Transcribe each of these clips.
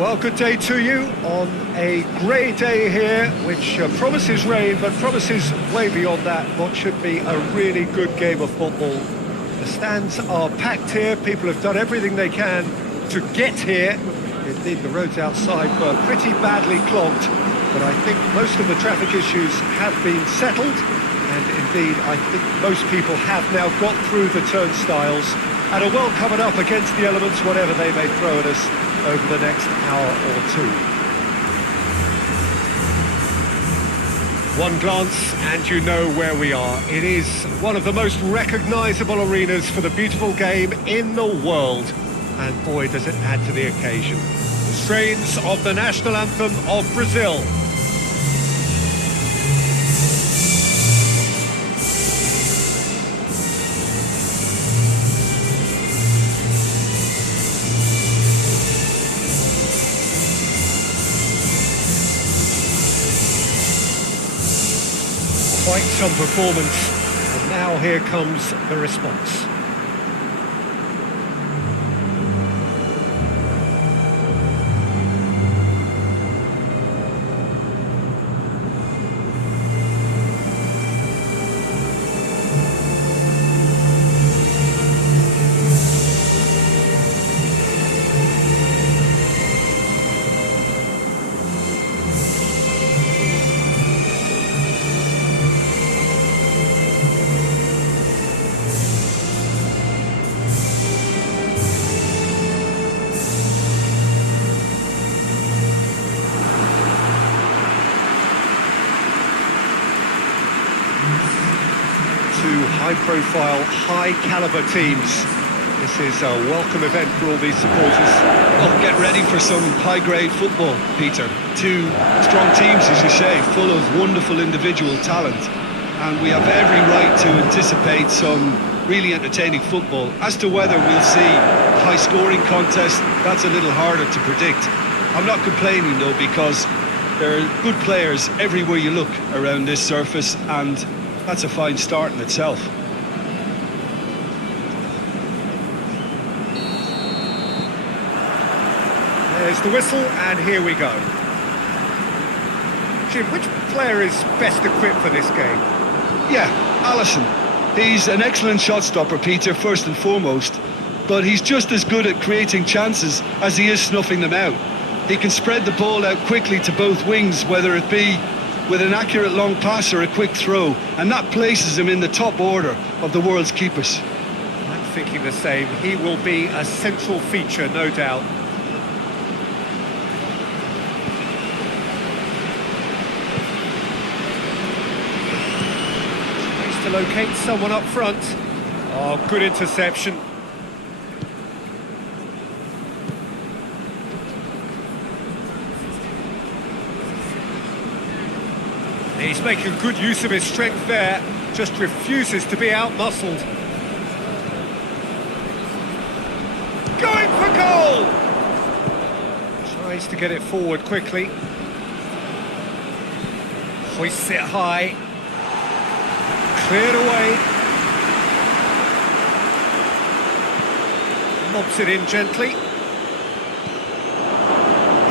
Well, good day to you on a grey day here, which promises rain, but promises way beyond that what should be a really good game of football. The stands are packed here, people have done everything they can to get here. Indeed, the roads outside were pretty badly clogged, but I think most of the traffic issues have been settled, and indeed, I think most people have now got through the turnstiles and are well covered up against the elements, whatever they may throw at us over the next hour or two. One glance and you know where we are. It is one of the most recognisable arenas for the beautiful game in the world. And boy, does it add to the occasion. The strains of the national anthem of Brazil. Quite some performance, and now here comes the response. Two high-profile, high-caliber teams. This is a welcome event for all these supporters. Well, get ready for some high-grade football, Peter. Two strong teams, as you say, full of wonderful individual talent. And we have every right to anticipate some really entertaining football. As to whether we'll see a high-scoring contest, that's a little harder to predict. I'm not complaining, though, because there are good players everywhere you look around this surface, and that's a fine start in itself. There's the whistle, and here we go. Jim, which player is best equipped for this game? Yeah, Alisson. He's an excellent shot stopper, Peter, first and foremost, but he's just as good at creating chances as he is snuffing them out. He can spread the ball out quickly to both wings, whether it be with an accurate long pass or a quick throw, and that places him in the top order of the world's keepers. I'm thinking the same. He will be a central feature, no doubt. Tries to locate someone up front. Oh, good interception. He's making good use of his strength there, just refuses to be out-muscled. Going for goal! Tries to get it forward quickly. Hoists it high. Cleared away. Lobs it in gently.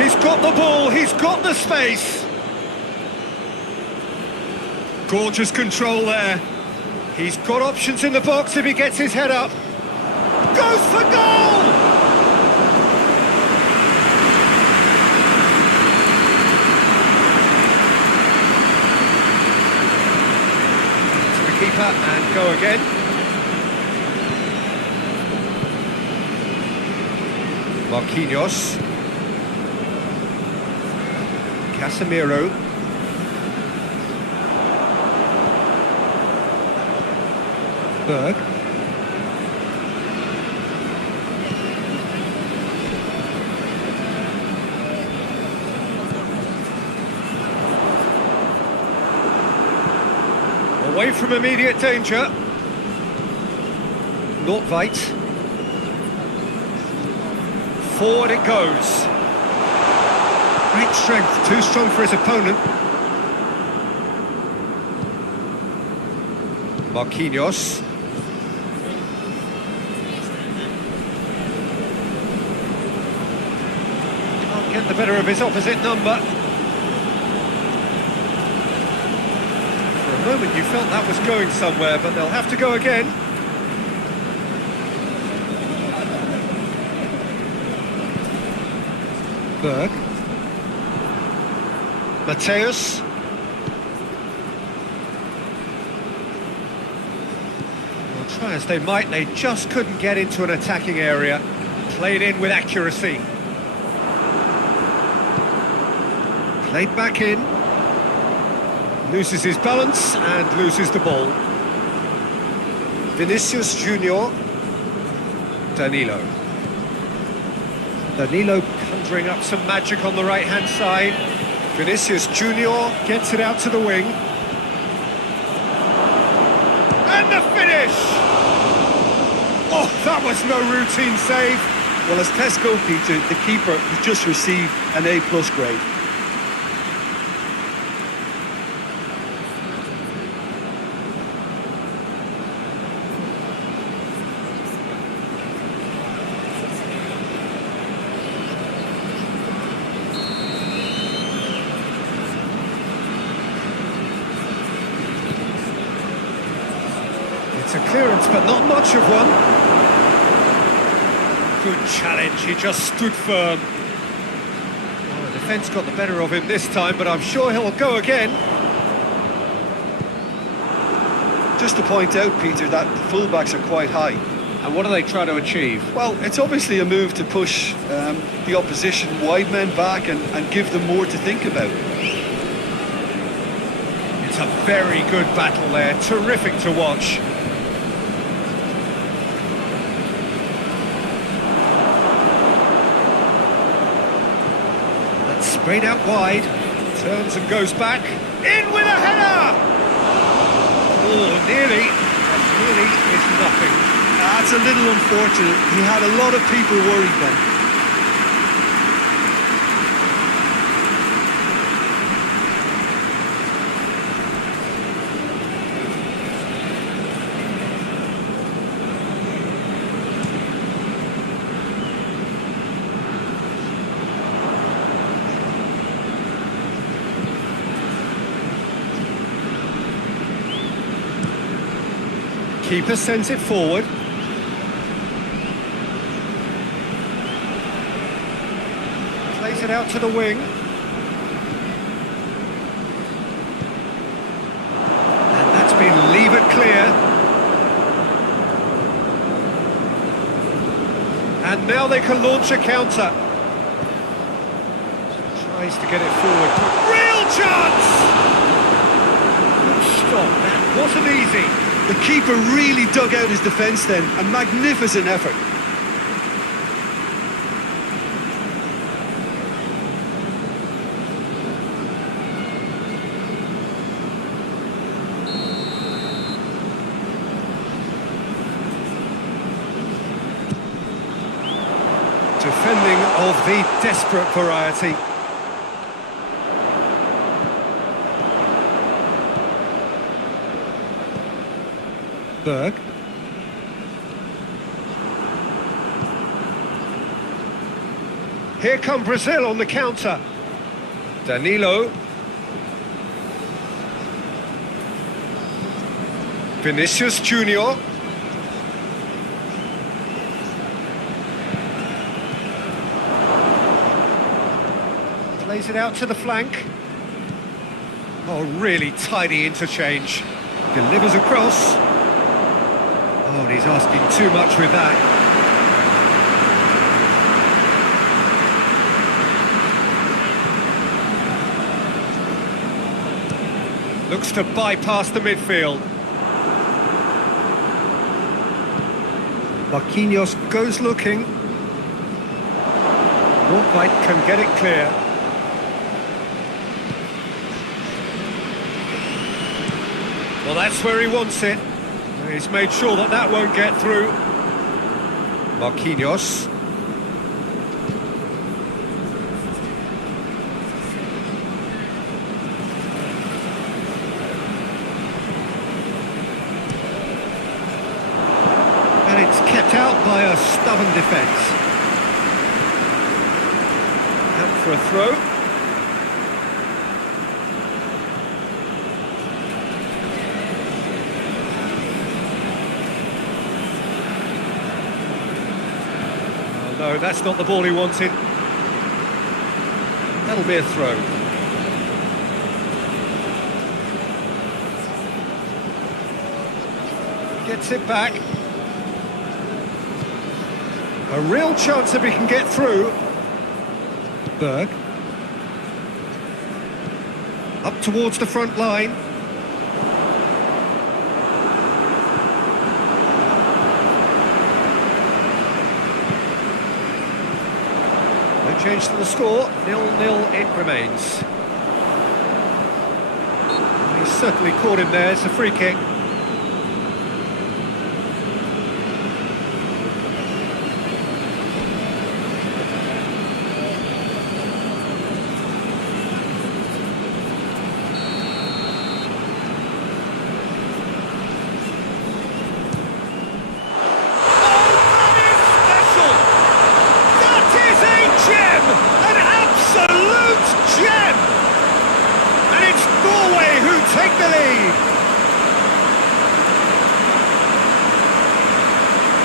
He's got the ball, he's got the space. Gorgeous control there. He's got options in the box if he gets his head up. Goes for goal! To the keeper and go again. Marquinhos. Casemiro. Berg. Away from immediate danger. Norway. Forward it goes. Great strength, too strong for his opponent. Marquinhos. get the better of his opposite number. For a moment you felt that was going somewhere, but they'll have to go again. Berg. Mateus. Well, try as they might, they just couldn't get into an attacking area. Played in with accuracy. Played back in. Loses his balance and loses the ball. Vinicius Junior. Danilo. Danilo conjuring up some magic on the right-hand side. Vinicius Junior gets it out to the wing. And the finish! Oh, that was no routine save. Well, as tests go, Peter, the keeper has just received an A+ grade. It's a clearance, but not much of one. Good challenge, he just stood firm. Well, the defence got the better of him this time, but I'm sure he'll go again. Just to point out, Peter, that the fullbacks are quite high. And what are they trying to achieve? Well, it's obviously a move to push the opposition wide men back and give them more to think about. It's a very good battle there, terrific to watch. Sprayed out wide, turns and goes back, in with a header! Oh, nearly, but nearly is nothing. That's a little unfortunate. He had a lot of people worried then. Keeper sends it forward. Plays it out to the wing. And that's been levered clear. And now they can launch a counter. Tries to get it forward. Real chance! Good stop, that wasn't easy. The keeper really dug out his defence then. A magnificent effort. Defending of the desperate variety. Berg. Here come Brazil on the counter. Danilo. Vinicius Junior. Plays it out to the flank. Oh, really tidy interchange. Delivers across. Oh, and he's asking too much with that. Looks to bypass the midfield. Marquinhos goes looking. Not quite can get it clear. Well, that's where he wants it. He's made sure that that won't get through. Marquinhos. It's kept out by a stubborn defence. Out for a throw. Oh, no, that's not the ball he wanted. That'll be a throw. Gets it back. A real chance if he can get through. Berg. Up towards the front line. No change to the score. 0-0 it remains. He's certainly caught him there. It's a free kick. Take the lead.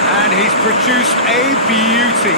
And he's produced a beauty.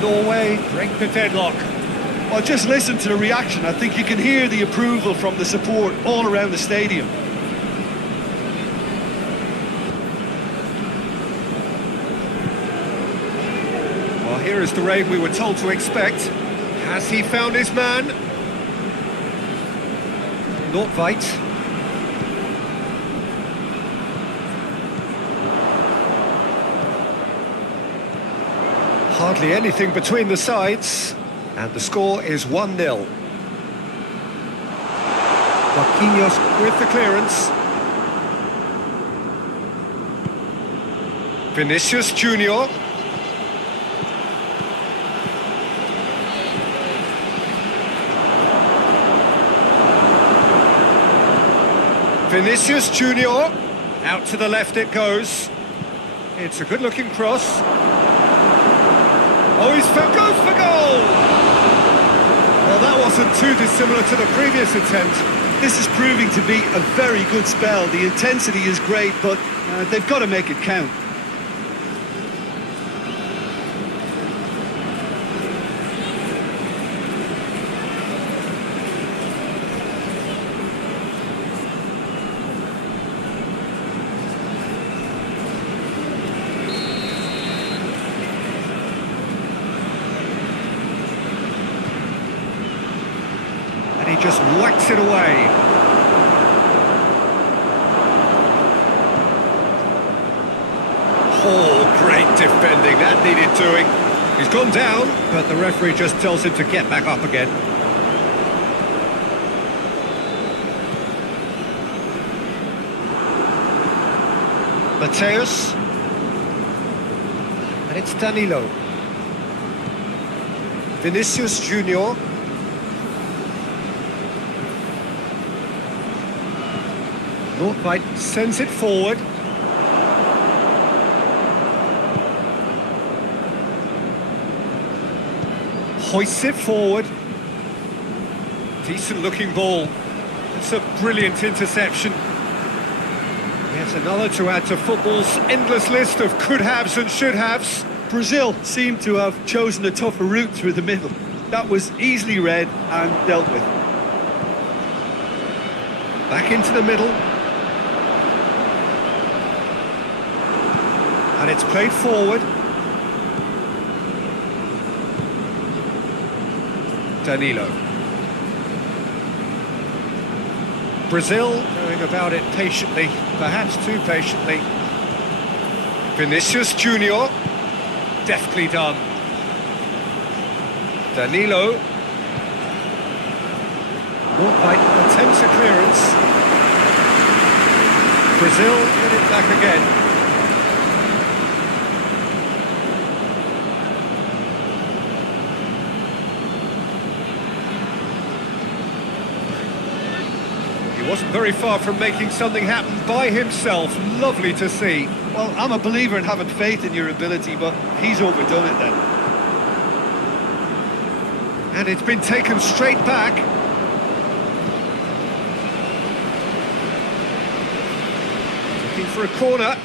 Norway break the deadlock. Well, just listen to the reaction. I think you can hear the approval from the support all around the stadium. Well, here is the rain we were told to expect. Has he found his man? Norway. Hardly anything between the sides, and the score is 1-0. Marquinhos with the clearance. Vinicius Junior. Vinicius Junior. Out to the left it goes. It's a good-looking cross. Oh, goes for goal! Well, that wasn't too dissimilar to the previous attempt. This is proving to be a very good spell. The intensity is great, but they've got to make it count. He just whacks it away. Oh, great defending, that needed doing. He's gone down, but the referee just tells him to get back up again. Mateus. And it's Danilo. Vinicius Junior. Norway sends it forward. Hoists it forward. Decent looking ball. It's a brilliant interception. Yet another to add to football's endless list of could-haves and should-haves. Brazil seem to have chosen a tougher route through the middle. That was easily read and dealt with. Back into the middle. And it's played forward. Danilo. Brazil going about it patiently, perhaps too patiently. Vinicius Junior, deftly done. Danilo. Norway attempts a clearance. Brazil get it back again. He wasn't very far from making something happen by himself. Lovely to see. Well, I'm a believer in having faith in your ability, but he's overdone it then. And it's been taken straight back. Looking for a corner.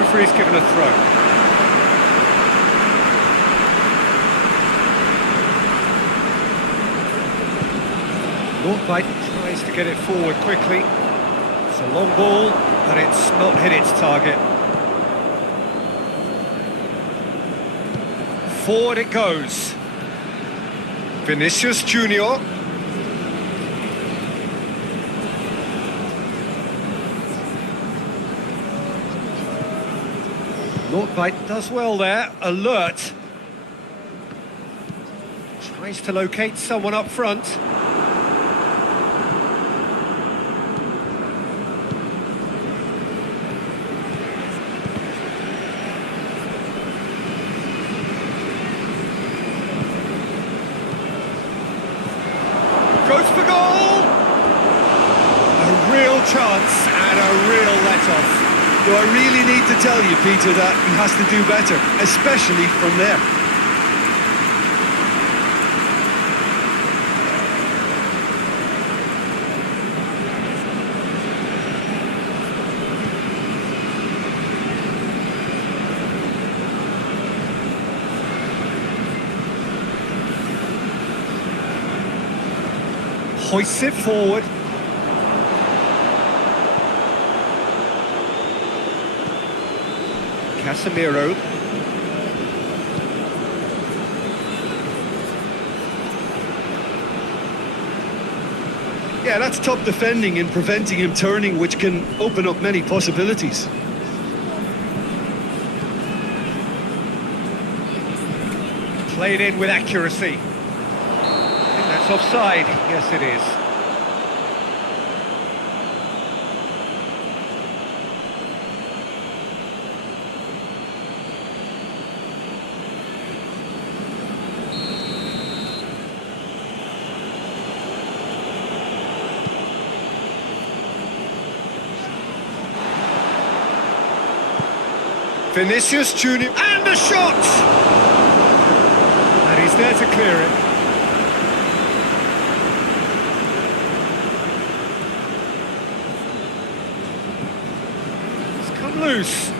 Referee's given a throw. Norway tries to get it forward quickly. It's a long ball, but it's not hit its target. Forward it goes. Vinicius Junior. Norway does well there, alert. Tries to locate someone up front. Goes for goal! A real chance and a real let-off. Do I really need to tell you, Peter, that he has to do better, especially from there? Hoists it forward. Casemiro. Yeah, that's top defending and preventing him turning, which can open up many possibilities. Played in with accuracy. I think that's offside. Yes, it is. Vinicius Junior, and a shot! And he's there to clear it. It's come loose.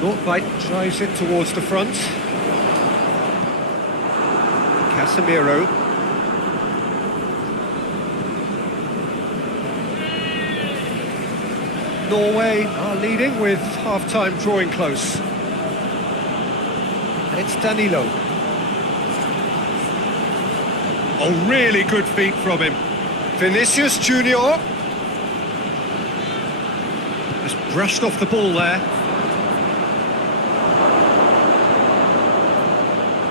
Norway drives it towards the front. Casemiro. Norway are leading with half-time drawing close. And it's Danilo. Oh, really good feet from him. Vinicius Junior. Just brushed off the ball there.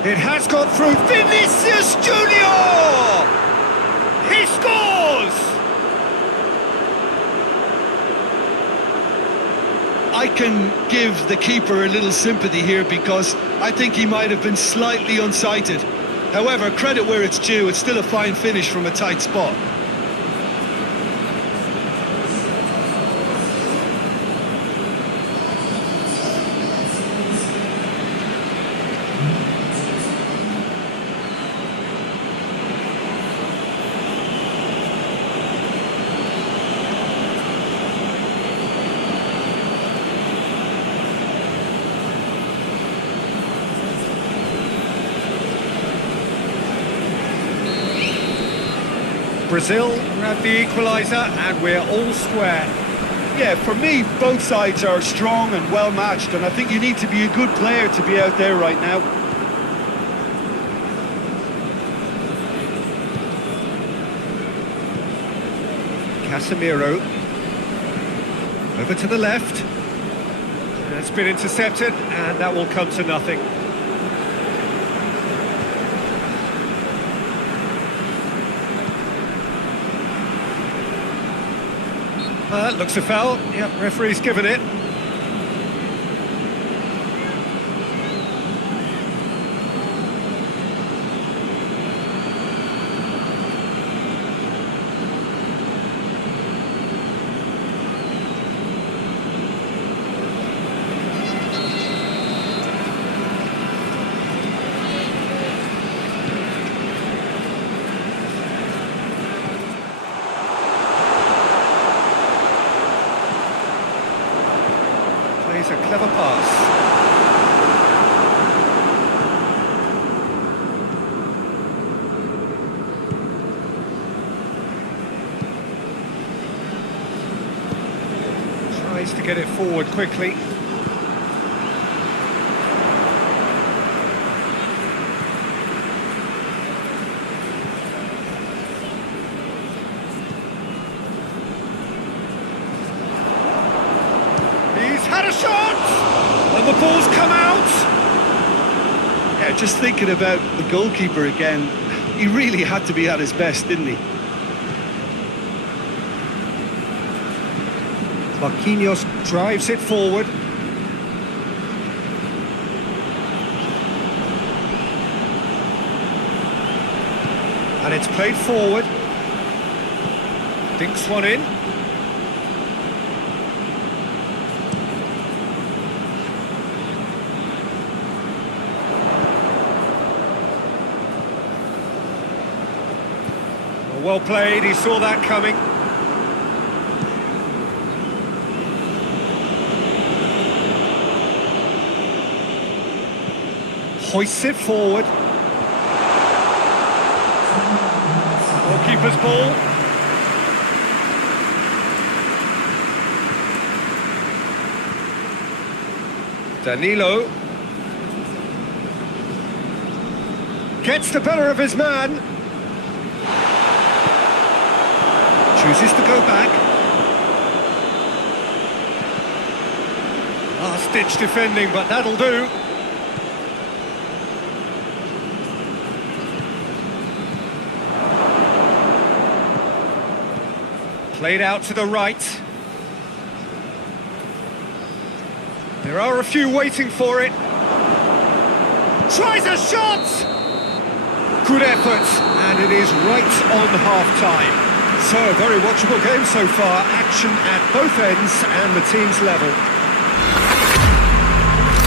It has gone through. Vinicius Junior! He scores! I can give the keeper a little sympathy here because I think he might have been slightly unsighted. However, credit where it's due, it's still a fine finish from a tight spot. Brazil grab the equaliser and we're all square. Yeah, for me, both sides are strong and well matched, and I think you need to be a good player to be out there right now. Casemiro. Over to the left. It's been intercepted, and that will come to nothing. Looks a foul. Yep, referee's given it. Plays a clever pass. Tries to get it forward quickly. Had a shot! And the ball's come out! Yeah, just thinking about the goalkeeper again, he really had to be at his best, didn't he? Marquinhos drives it forward. And it's played forward. Dinks one in. Well played, he saw that coming. Hoists it forward. Goalkeeper's ball. Danilo. Gets the better of his man. Chooses to go back. Last-ditch defending, but that'll do. Played out to the right. There are a few waiting for it. Tries a shot! Good effort, and it is right on half-time. So, a very watchable game so far. Action at both ends and the team's level.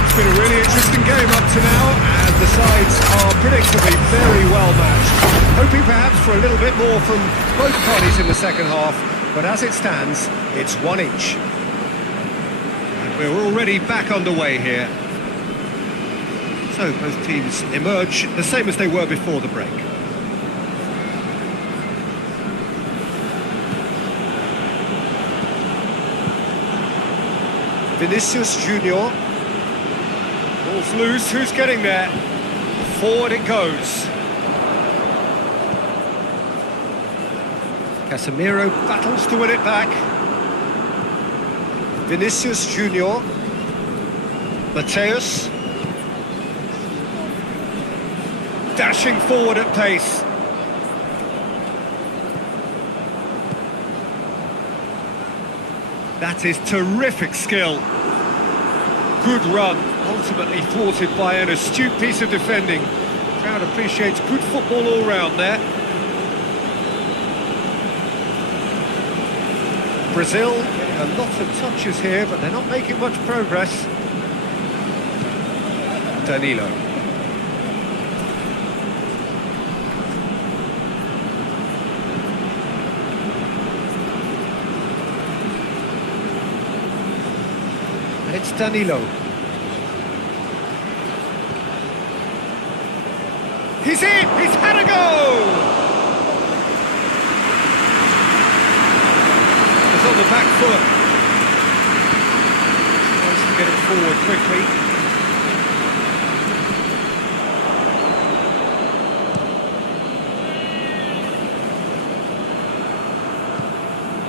It's been a really interesting game up to now, and the sides are predictably very well matched. Hoping perhaps for a little bit more from both parties in the second half, but as it stands, it's one each. And we're already back underway here. So, both teams emerge the same as they were before the break. Vinicius Junior. Ball's loose, who's getting there? Forward it goes. Casemiro battles to win it back. Vinicius Junior. Mateus. Dashing forward at pace. That is terrific skill. Good run, ultimately thwarted by an astute piece of defending. The crowd appreciates good football all round there. Brazil getting a lot of touches here, but they're not making much progress. Danilo. It's Danilo. He's in! He's had a go! on the back foot. Tries to get it forward quickly.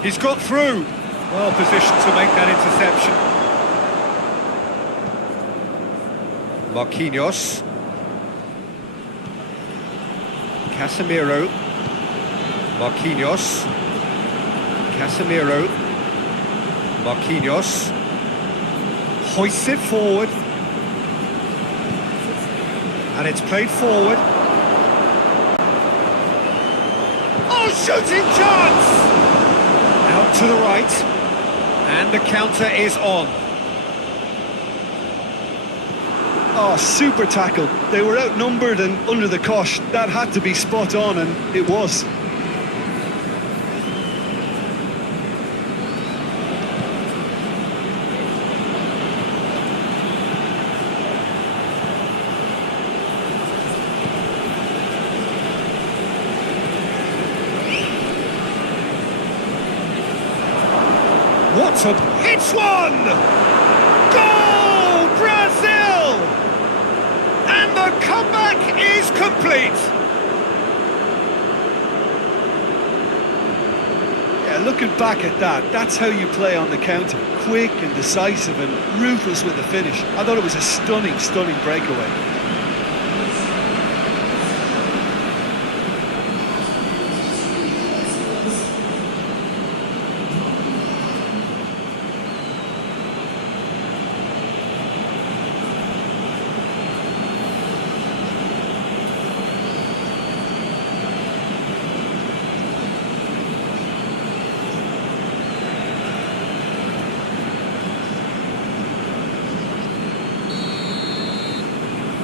He's got through. Well positioned to make that interception. Marquinhos. Casemiro. Marquinhos. Casemiro. Marquinhos. Hoists it forward. And it's played forward. Oh, shooting chance! Out to the right. And the counter is on. Oh, super tackle. They were outnumbered and under the cosh. That had to be spot on, and it was. What a... It's one! Goal! Brazil! And the comeback is complete! Yeah, looking back at that, that's how you play on the counter. Quick and decisive and ruthless with the finish. I thought it was a stunning, stunning breakaway.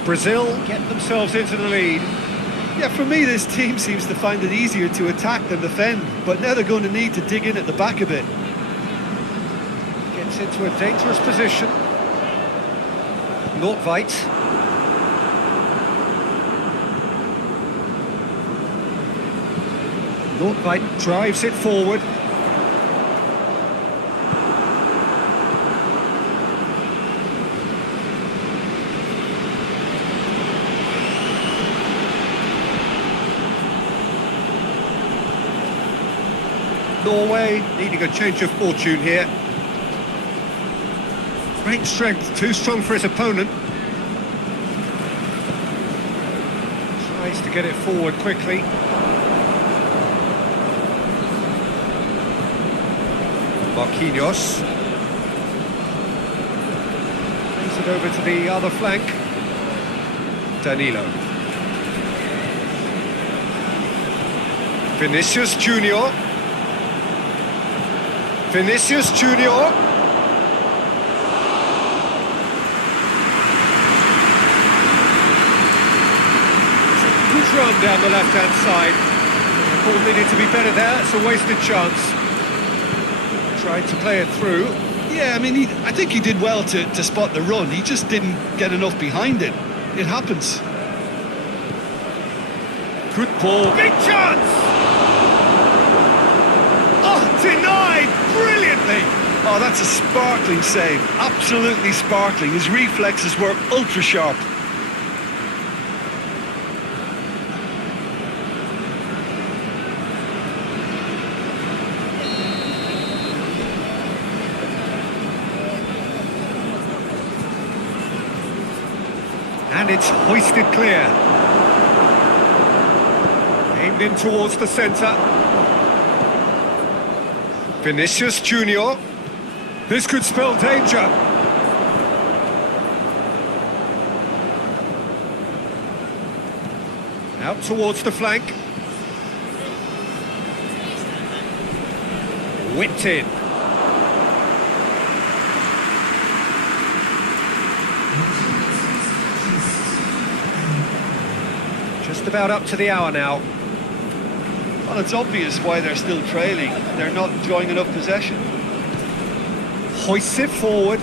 Brazil get themselves into the lead. Yeah, for me, this team seems to find it easier to attack than defend, but now they're going to need to dig in at the back a bit. Gets into a dangerous position. Norway. Norway drives it forward. Norway needing a change of fortune here. Great strength, too strong for his opponent. Tries to get it forward quickly. Marquinhos. Brings it over to the other flank. Danilo. Vinicius Junior. Vinicius Junior. Good run down the left-hand side. The ball needed to be better there. It's a wasted chance. Tried to play it through. Yeah, I mean, I think he did well to spot the run. He just didn't get enough behind it. It happens. Good ball. Big chance! Oh, denied brilliantly! Oh, that's a sparkling save. Absolutely sparkling. His reflexes were ultra sharp. And it's hoisted clear. Aimed in towards the centre. Vinicius Junior. This could spell danger. Out towards the flank. Whipped in. Just about up to the hour now. Well, it's obvious why they're still trailing. They're not enjoying enough possession. Hoists it forward.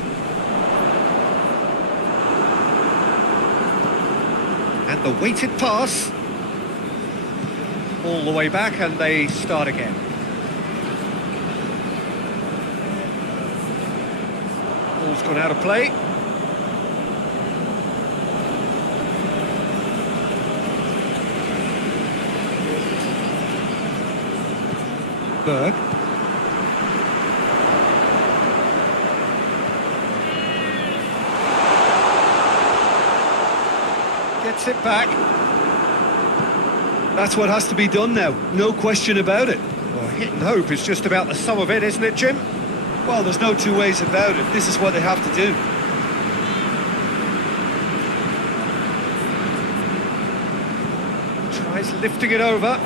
And the weighted pass. All the way back, and they start again. Ball's gone out of play. Berg. Gets it back. That's what has to be done now, no question about it. Well, hit and hope is just about the sum of it, isn't it, Jim? Well, there's no two ways about it. This is what they have to do. Tries lifting it over.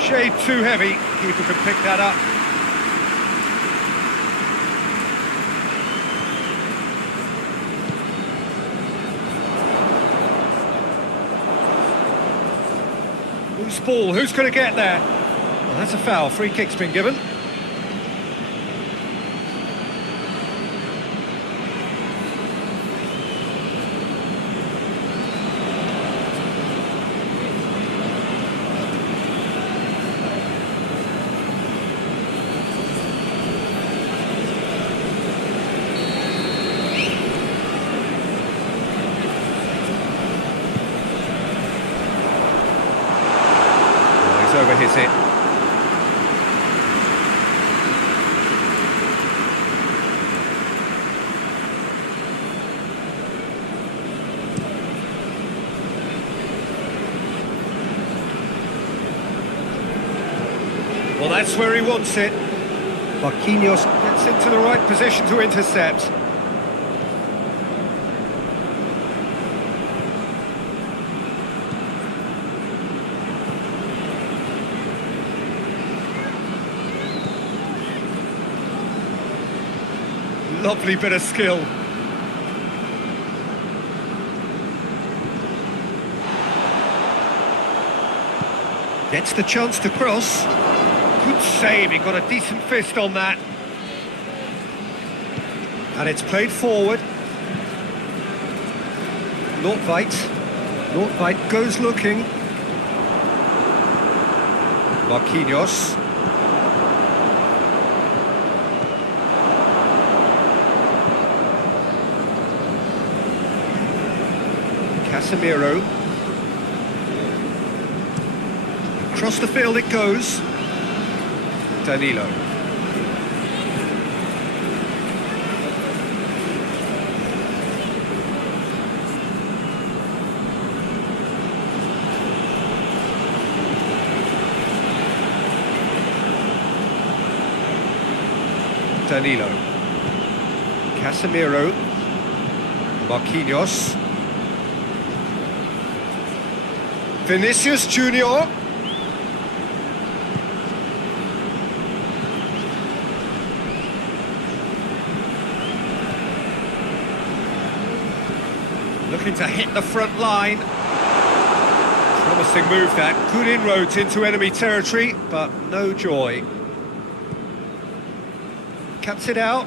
Shade too heavy. Keeper can pick that up. Loose ball. Who's going to get there? Well, that's a foul. Free kick's been given. Over his hit. Well, that's where he wants it. Marquinhos gets into the right position to intercept. Lovely bit of skill. Gets the chance to cross. Good save, he got a decent fist on that. And it's played forward. Norway goes looking. Marquinhos. Casemiro. Across the field it goes. Danilo. Danilo. Casemiro. Marquinhos. Vinicius Junior. Looking to hit the front line. Promising move that. Good inroads into enemy territory, but no joy. Cuts it out.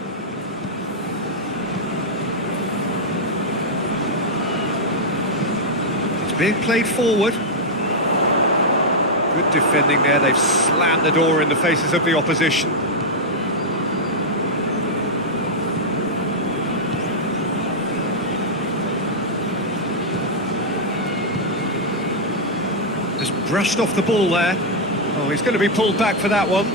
It's being played forward. Good defending there, they've slammed the door in the faces of the opposition. Just brushed off the ball there. Oh, he's going to be pulled back for that one.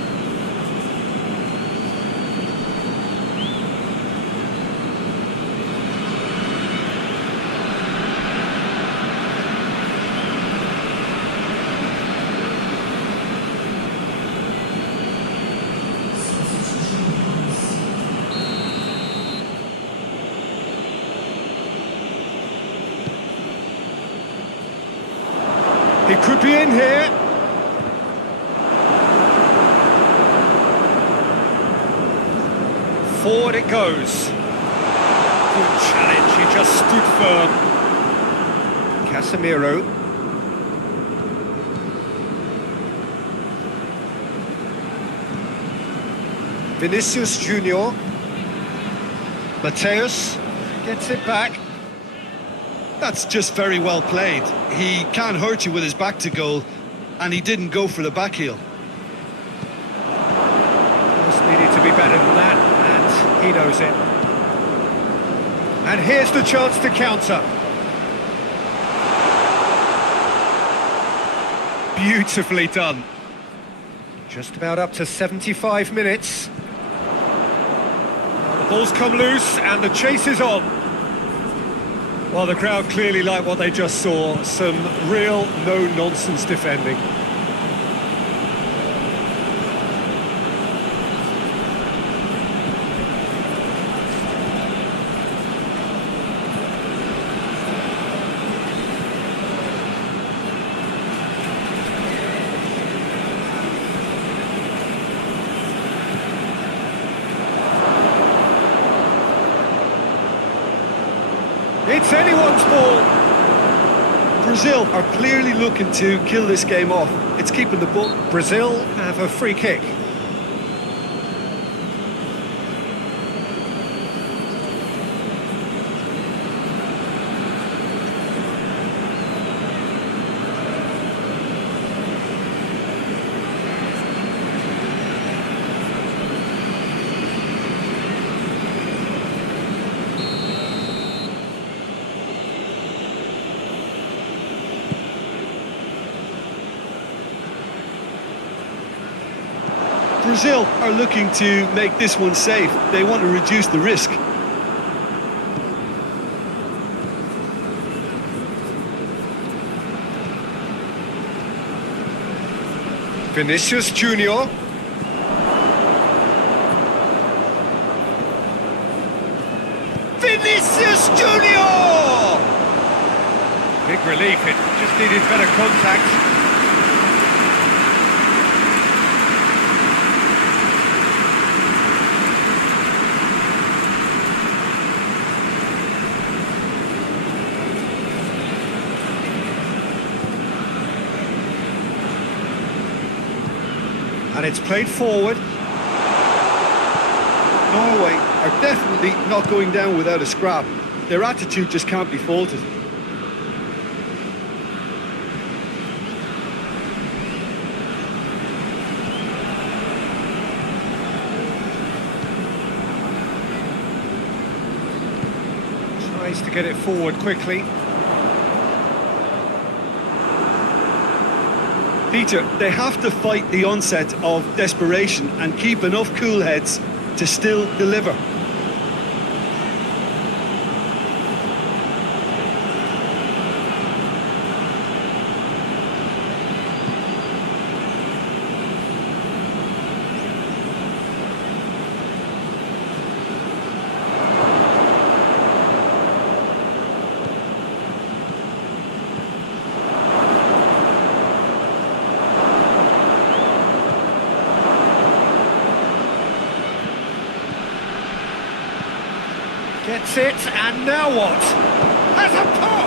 He could be in here. Forward it goes. Good challenge, he just stood firm. Casemiro. Vinicius Junior. Mateus gets it back. That's just very well played. He can't hurt you with his back to goal, and he didn't go for the back heel. Just needed to be better than that, and He knows it. And here's the chance to counter. Beautifully done. Just about up to 75 minutes. Now the ball's come loose and the chase is on. Well, the crowd clearly like what they just saw. Some real no-nonsense defending. It's anyone's ball. Brazil are clearly looking to kill this game off. It's keeping the ball. Brazil have a free kick. Brazil are looking to make this one safe. They want to reduce the risk. Vinicius Junior. Vinicius Junior! Big relief, it just needed better contact. And it's played forward. Norway are definitely not going down without a scrap. Their attitude just can't be faulted. Tries to get it forward quickly. Peter, they have to fight the onset of desperation and keep enough cool heads to still deliver. Gets it, and now what? Has a pop!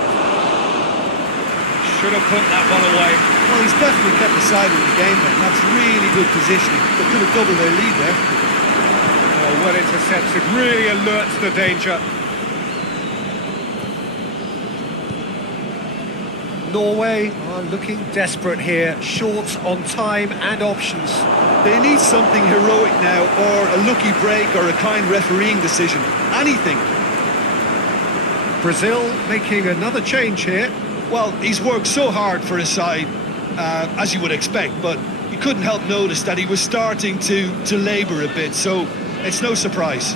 Should have put that one away. Well, he's definitely kept the side in the game then. That's really good positioning. They could have doubled their lead there. Oh, well intercepted, really alerts the danger. Norway are looking desperate here, short on time and options. They need something heroic now, or a lucky break, or a kind refereeing decision. Anything. Brazil making another change here. Well, he's worked so hard for his side, as you would expect, but you couldn't help notice that he was starting to labour a bit, so it's no surprise.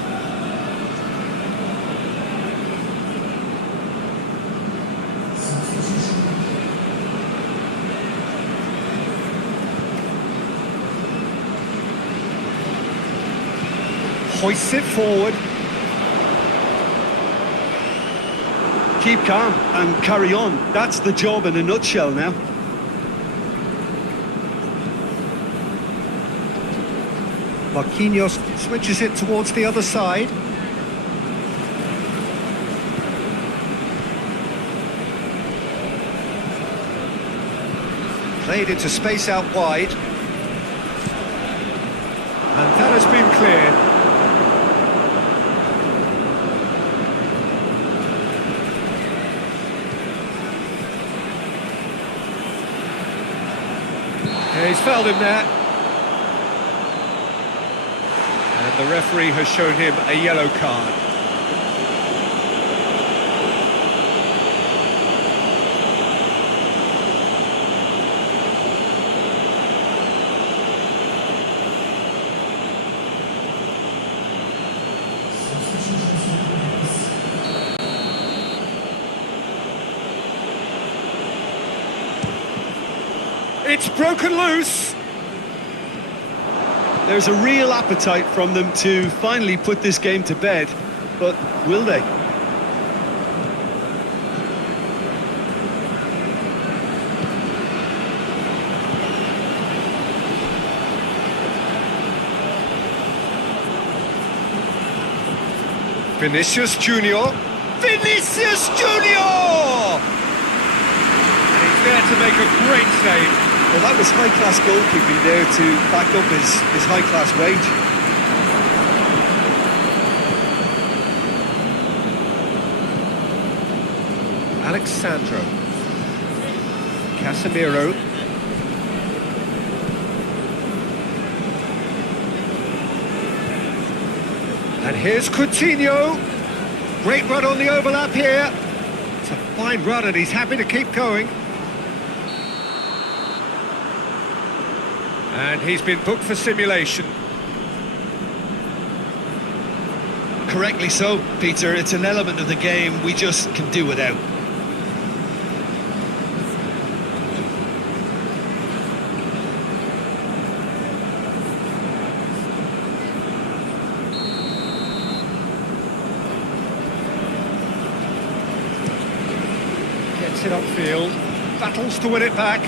Hoists it forward. Keep calm and carry on. That's the job in a nutshell now. Marquinhos switches it towards the other side. Played into space out wide. And that has been cleared. Yeah, he's fouled him there. And And the referee has shown him a yellow card. It's broken loose. There's a real appetite from them to finally put this game to bed, but will they? Vinicius Junior. Vinicius Junior! And he's there to make a great save. Well, that was high-class goalkeeping there to back up his high-class wage. Alexandro. Casemiro. And here's Coutinho. Great run on the overlap here. It's a fine run and he's happy to keep going. And he's been booked for simulation. Correctly so, Peter. It's an element of the game we just can do without. Gets it upfield. Battles to win it back.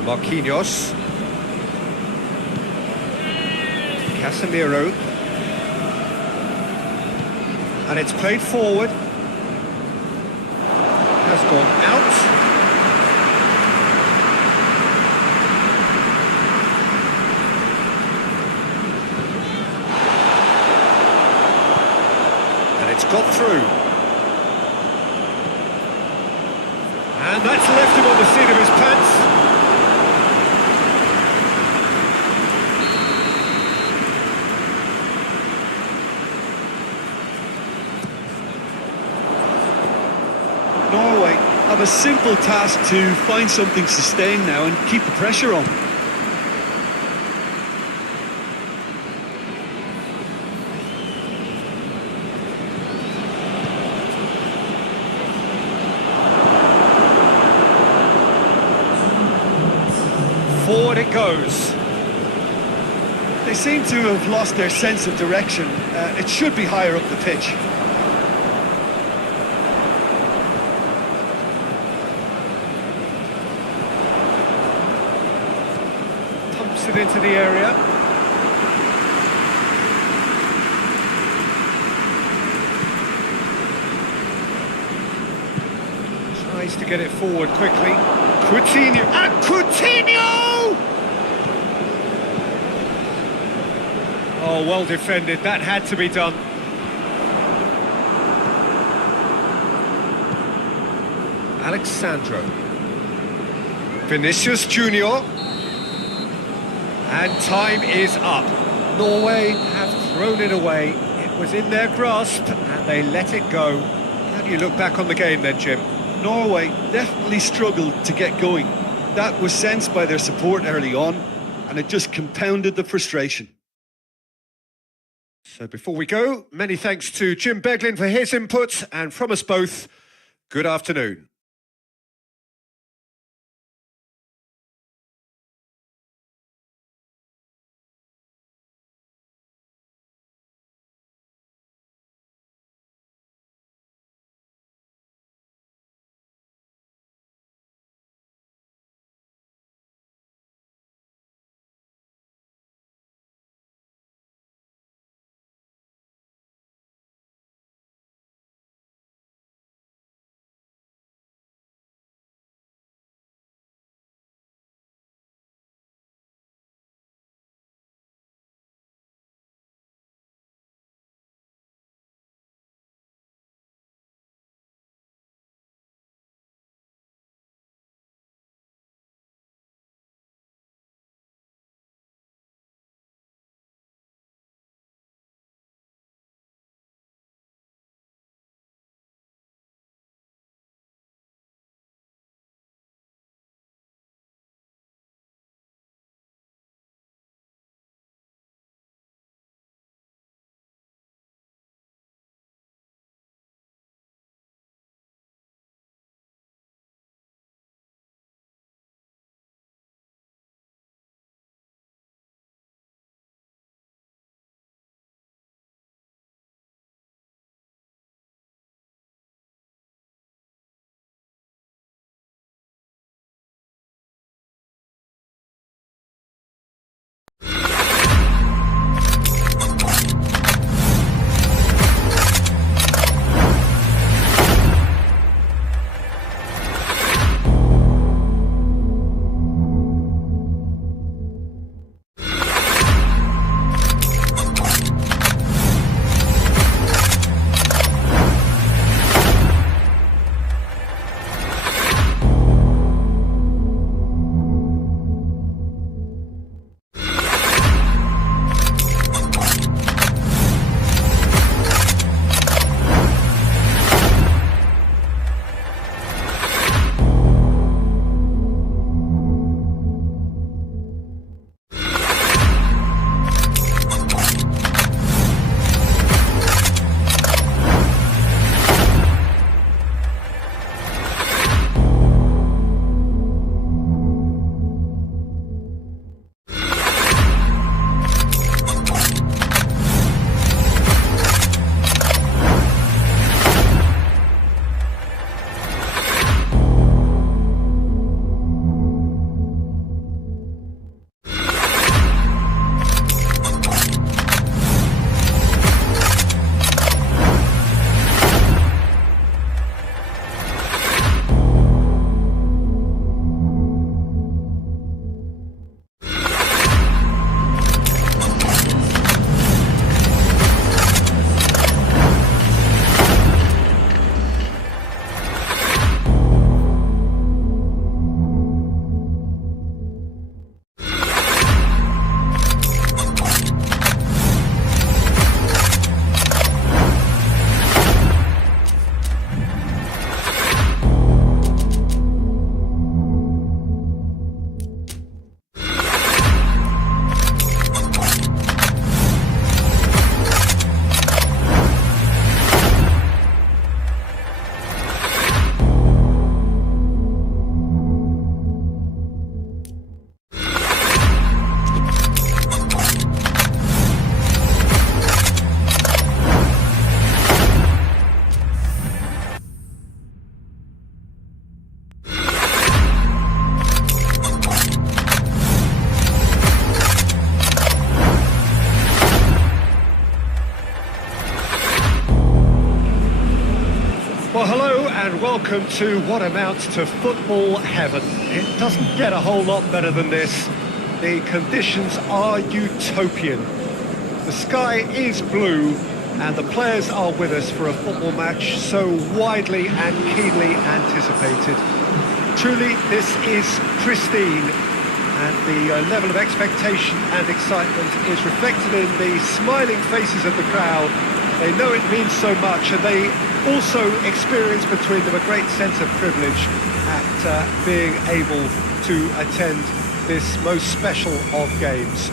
Marquinhos. Casemiro. And it's played forward. Has gone out. And it's got through. And that's left him on the seat of his pants. Norway have a simple task to find something sustained now and keep the pressure on. Forward it goes. They seem to have lost their sense of direction. It should be higher up the pitch. Pumps it into the area. Tries to get it forward quickly. Coutinho, and Coutinho! Oh, well defended, that had to be done. Alexandro. Vinicius Junior. And time is up. Norway have thrown it away. It was in their grasp and they let it go. How do you look back on the game then, Jim? Norway definitely struggled to get going. That was sensed by their support early on, and it just compounded the frustration. So before we go, many thanks to Jim Beglin for his input, and from us both, good afternoon. Well, hello and welcome to what amounts to football heaven. It doesn't get a whole lot better than this. The conditions are utopian. The sky is blue and the players are with us for a football match so widely and keenly anticipated. Truly, this is pristine, and the level of expectation and excitement is reflected in the smiling faces of the crowd. They know it means so much, and they also experience between them a great sense of privilege at being able to attend this most special of games.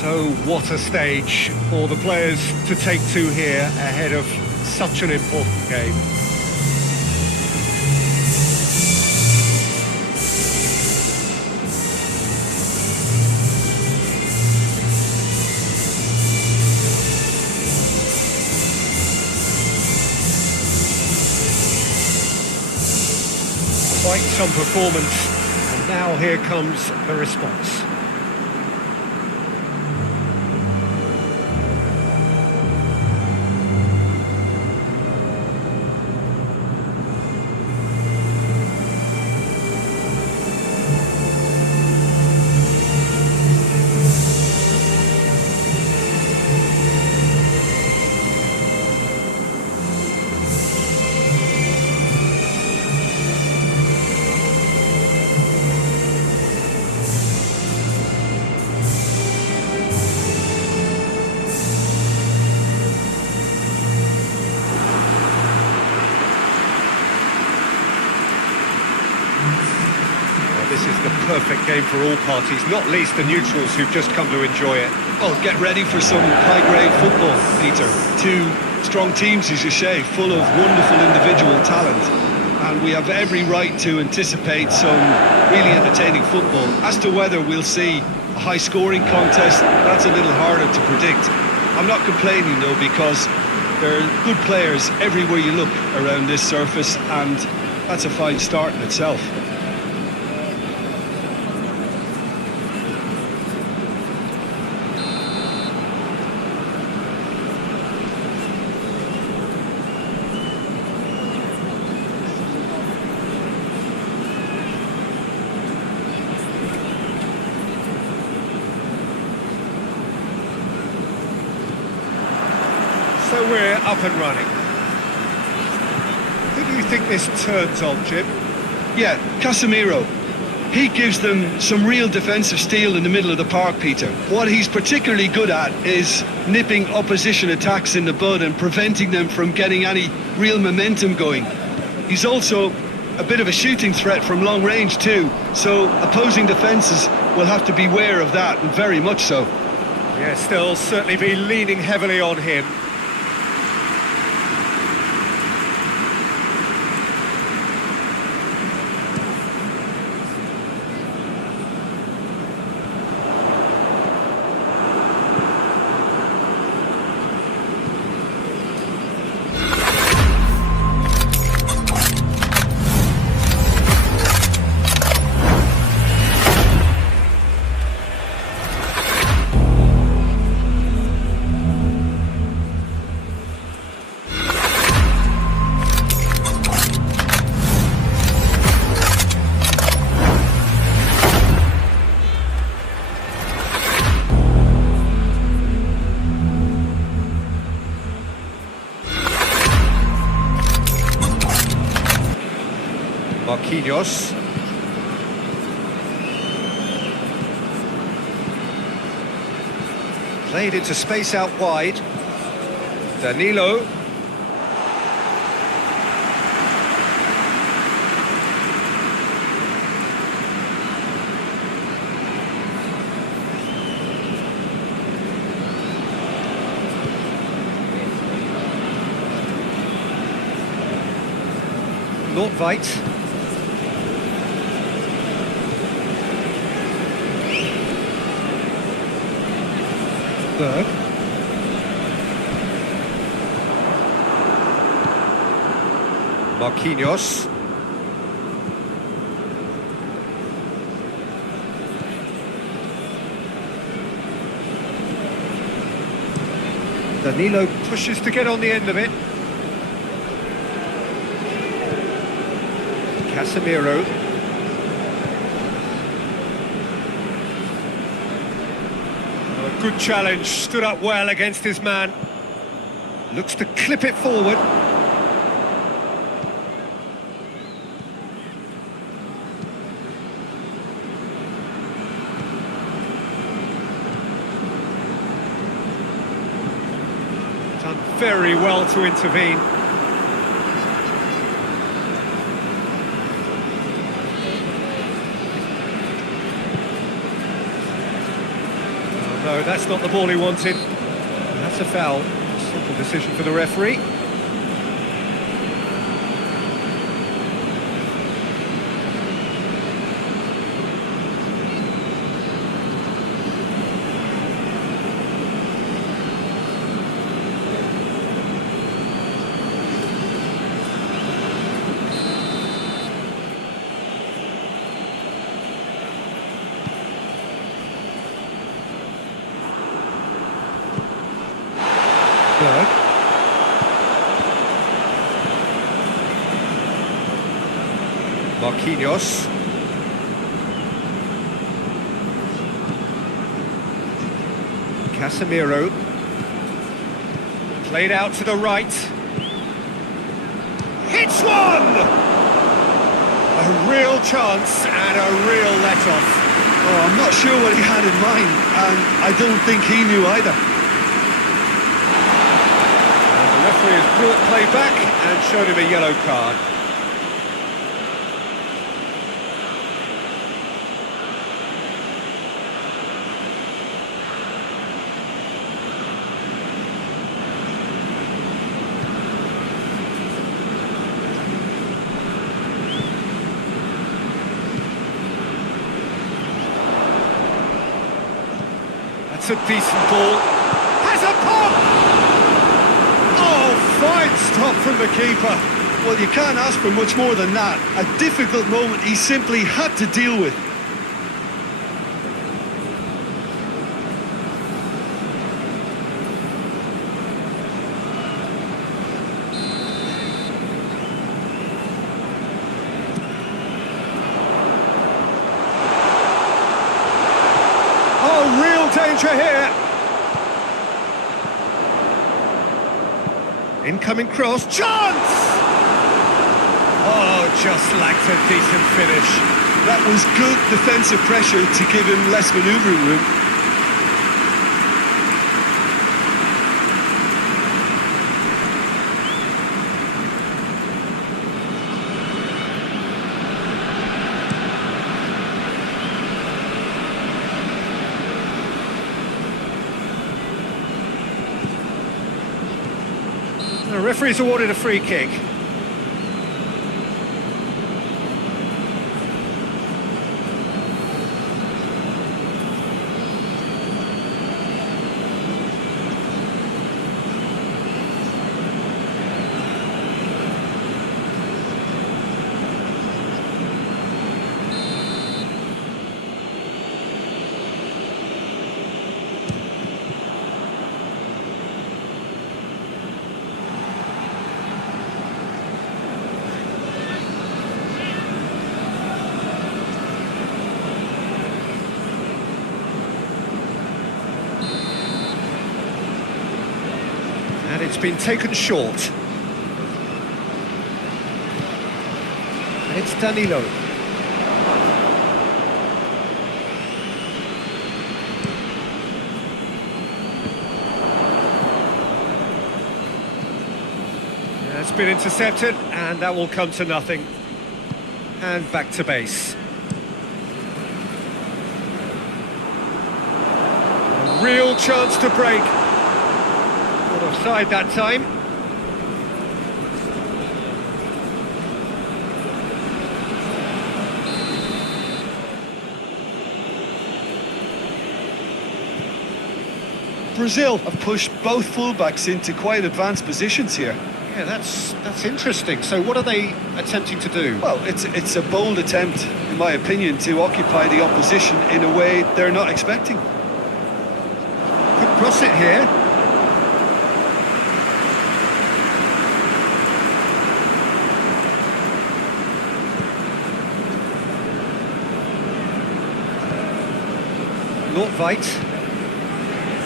So what a stage for the players to take to here ahead of such an important game. Quite some performance, and now here comes the response. This is the perfect game for all parties, not least the neutrals who've just come to enjoy it. Oh, get ready for some high-grade football, Peter. Two strong teams, as you say, full of wonderful individual talent. And we have every right to anticipate some really entertaining football. As to whether we'll see a high-scoring contest, that's a little harder to predict. I'm not complaining, though, because there are good players everywhere you look around this surface, and that's a fine start in itself. So we're up and running. Who do you think this turns on, Jim? Yeah, Casemiro. He gives them some real defensive steel in the middle of the park, Peter. What he's particularly good at is nipping opposition attacks in the bud and preventing them from getting any real momentum going. He's also a bit of a shooting threat from long range too, so opposing defences will have to beware of that, and very much so. Yes, they'll certainly be leaning heavily on him. Marquinhos. Played into space out wide. Danilo. Nordtveit. Berg. Marquinhos. Danilo pushes to get on the end of it. Casemiro. Oh, good challenge, stood up well against his man. Looks to clip it forward. Done very well to intervene. Oh, no, that's not the ball he wanted. That's a foul. Simple decision for the referee. Berg. Marquinhos. Casemiro. Played out to the right. Hits one! A real chance and a real let-off. Oh, I'm not sure what he had in mind, and I don't think he knew either. The referee has brought play back and showed him a yellow card. That's a decent ball. Has a pop! Fine stop from the keeper. Well, you can't ask for much more than that. A difficult moment he simply had to deal with. Oh, real danger here. Incoming cross, chance! Oh, just lacked a decent finish. That was good defensive pressure to give him less manoeuvring room. The referee's awarded a free kick. And it's been taken short. It's Danilo. It's been intercepted, and that will come to nothing. And back to base. A real chance to break. Not offside that time. Brazil have pushed both fullbacks into quite advanced positions here. Yeah, that's interesting. So what are they attempting to do? Well, it's a bold attempt, in my opinion, to occupy the opposition in a way they're not expecting. Could cross it here. invite.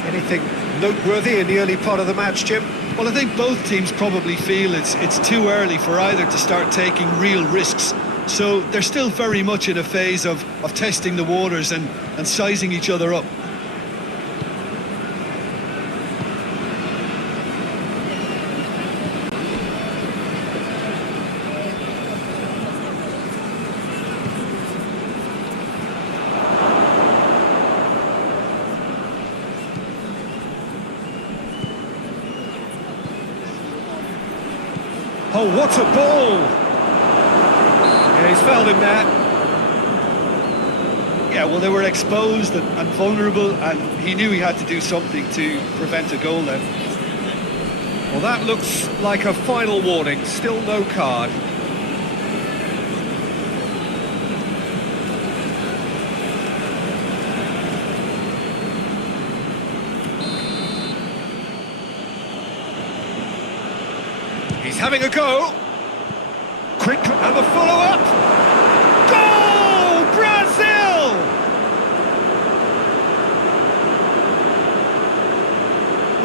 Anything noteworthy in the early part of the match, Jim? Well, I think both teams probably feel it's too early for either to start taking real risks. So they're still very much in a phase of testing the waters and sizing each other up. Oh, what a ball! Yeah, he's fouled him there. Yeah, well, they were exposed and vulnerable, and he knew he had to do something to prevent a goal then. Well, that looks like a final warning. Still no card. He's having a go. Quick, and the follow-up. Goal! Brazil!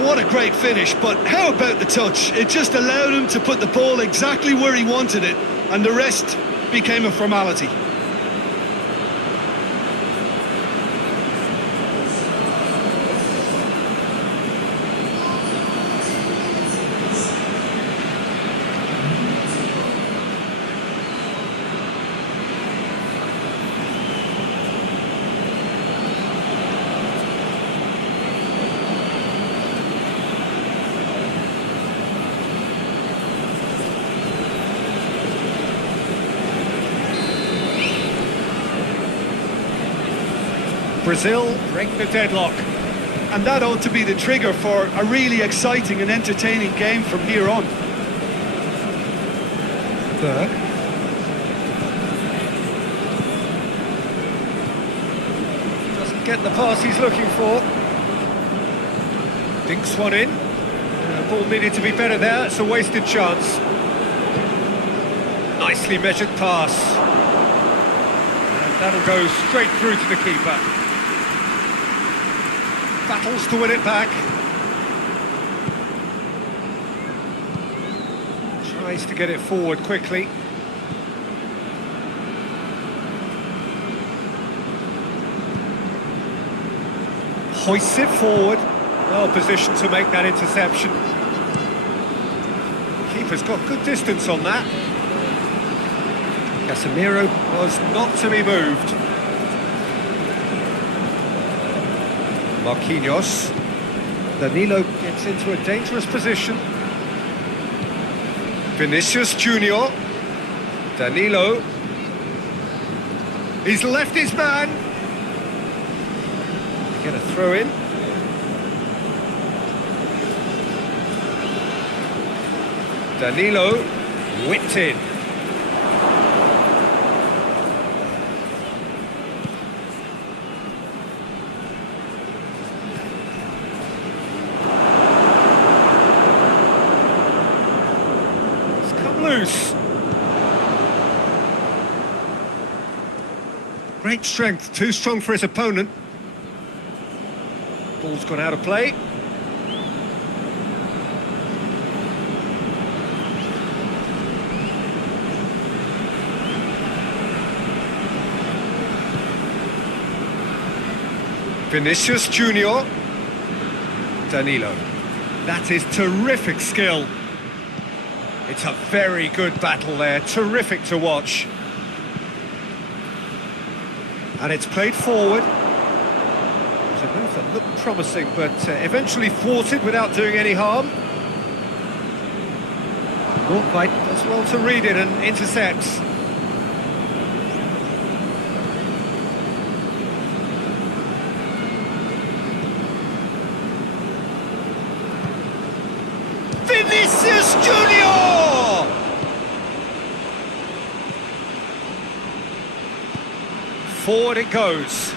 What a great finish, but how about the touch? It just allowed him to put the ball exactly where he wanted it, and the rest became a formality. Brazil break the deadlock. And that ought to be the trigger for a really exciting and entertaining game from here on. Berg. Doesn't get the pass he's looking for. Dinks one in. Ball needed to be better there, it's a wasted chance. Nicely measured pass. And that'll go straight through to the keeper. Battles to win it back. Tries to get it forward quickly. Hoists it forward. Well positioned to make that interception. Keeper's got good distance on that. Casemiro was not to be moved. Marquinhos. Danilo gets into a dangerous position. Vinicius Junior. Danilo. He's left his man. Get a throw in. Danilo whipped in. Loose. Great strength, too strong for his opponent. Ball's gone out of play. Vinicius Junior. Danilo. That is terrific skill. It's a very good battle there, terrific to watch. And it's played forward. It's a move that looked promising, but eventually thwarted without doing any harm. Norway does well to read it and intercepts. Vinicius Junior! Forward it goes.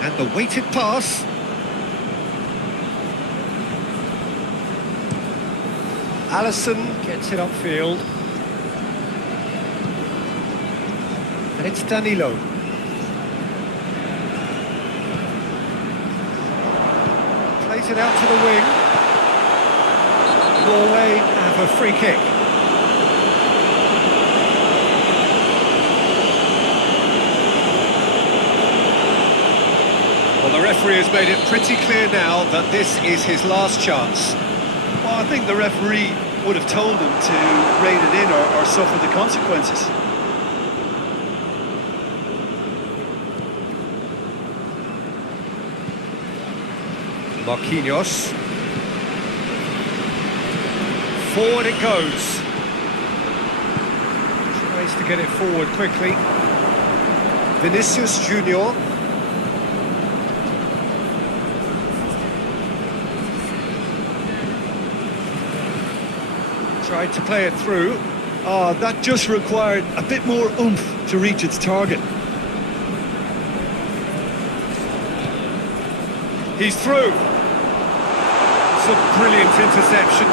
And the weighted pass. Alisson gets it upfield. And it's Danilo. Plays it out to the wing. Norway have a free kick. Well, the referee has made it pretty clear now that this is his last chance. Well, I think the referee would have told him to rein it in or suffer the consequences. Marquinhos. Forward it goes. Tries to get it forward quickly. Vinicius Junior. Tried to play it through. Oh, that just required a bit more oomph to reach its target. He's through. It's a brilliant interception.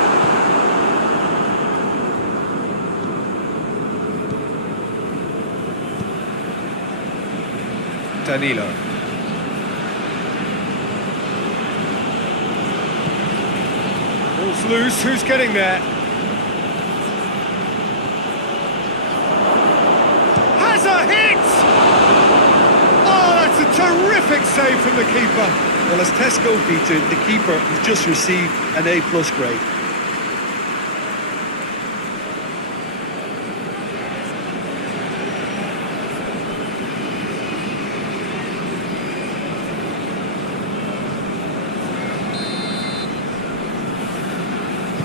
Danilo. Ball's loose. Who's getting there? Has a hit! Oh, that's a terrific save from the keeper. Well, as Tesco Peter, the keeper has just received an A+ grade.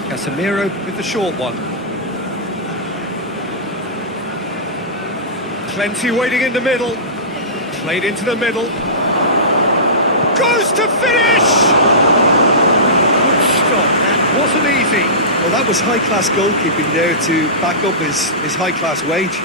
Casemiro with the short one. Plenty waiting in the middle. Played into the middle. Goes to finish! Good stop, that wasn't easy. Well, that was high-class goalkeeping there to back up his high-class wage.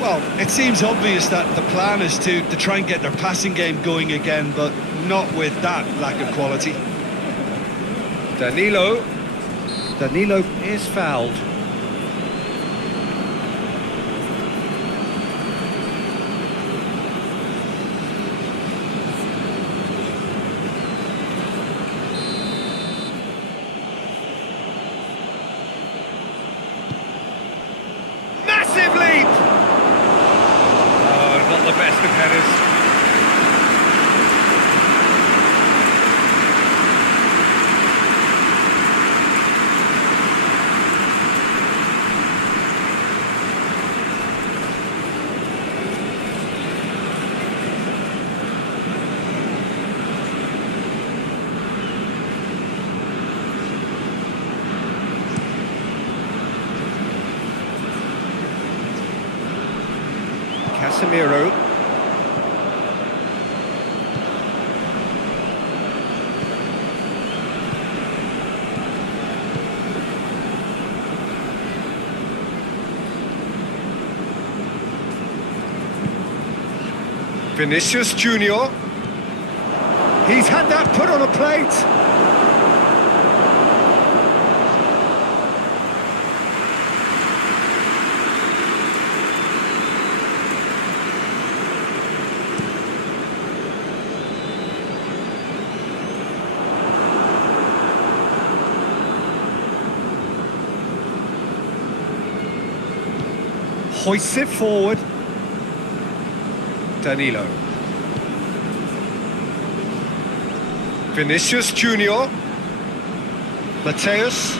Well, it seems obvious that the plan is to try and get their passing game going again, but not with that lack of quality. Danilo. Danilo is fouled. Massive leap! Oh, not the best of headers. Casemiro. Vinicius Junior. He's had that put on a plate. Hoists it forward. Danilo. Vinicius Junior. Mateus.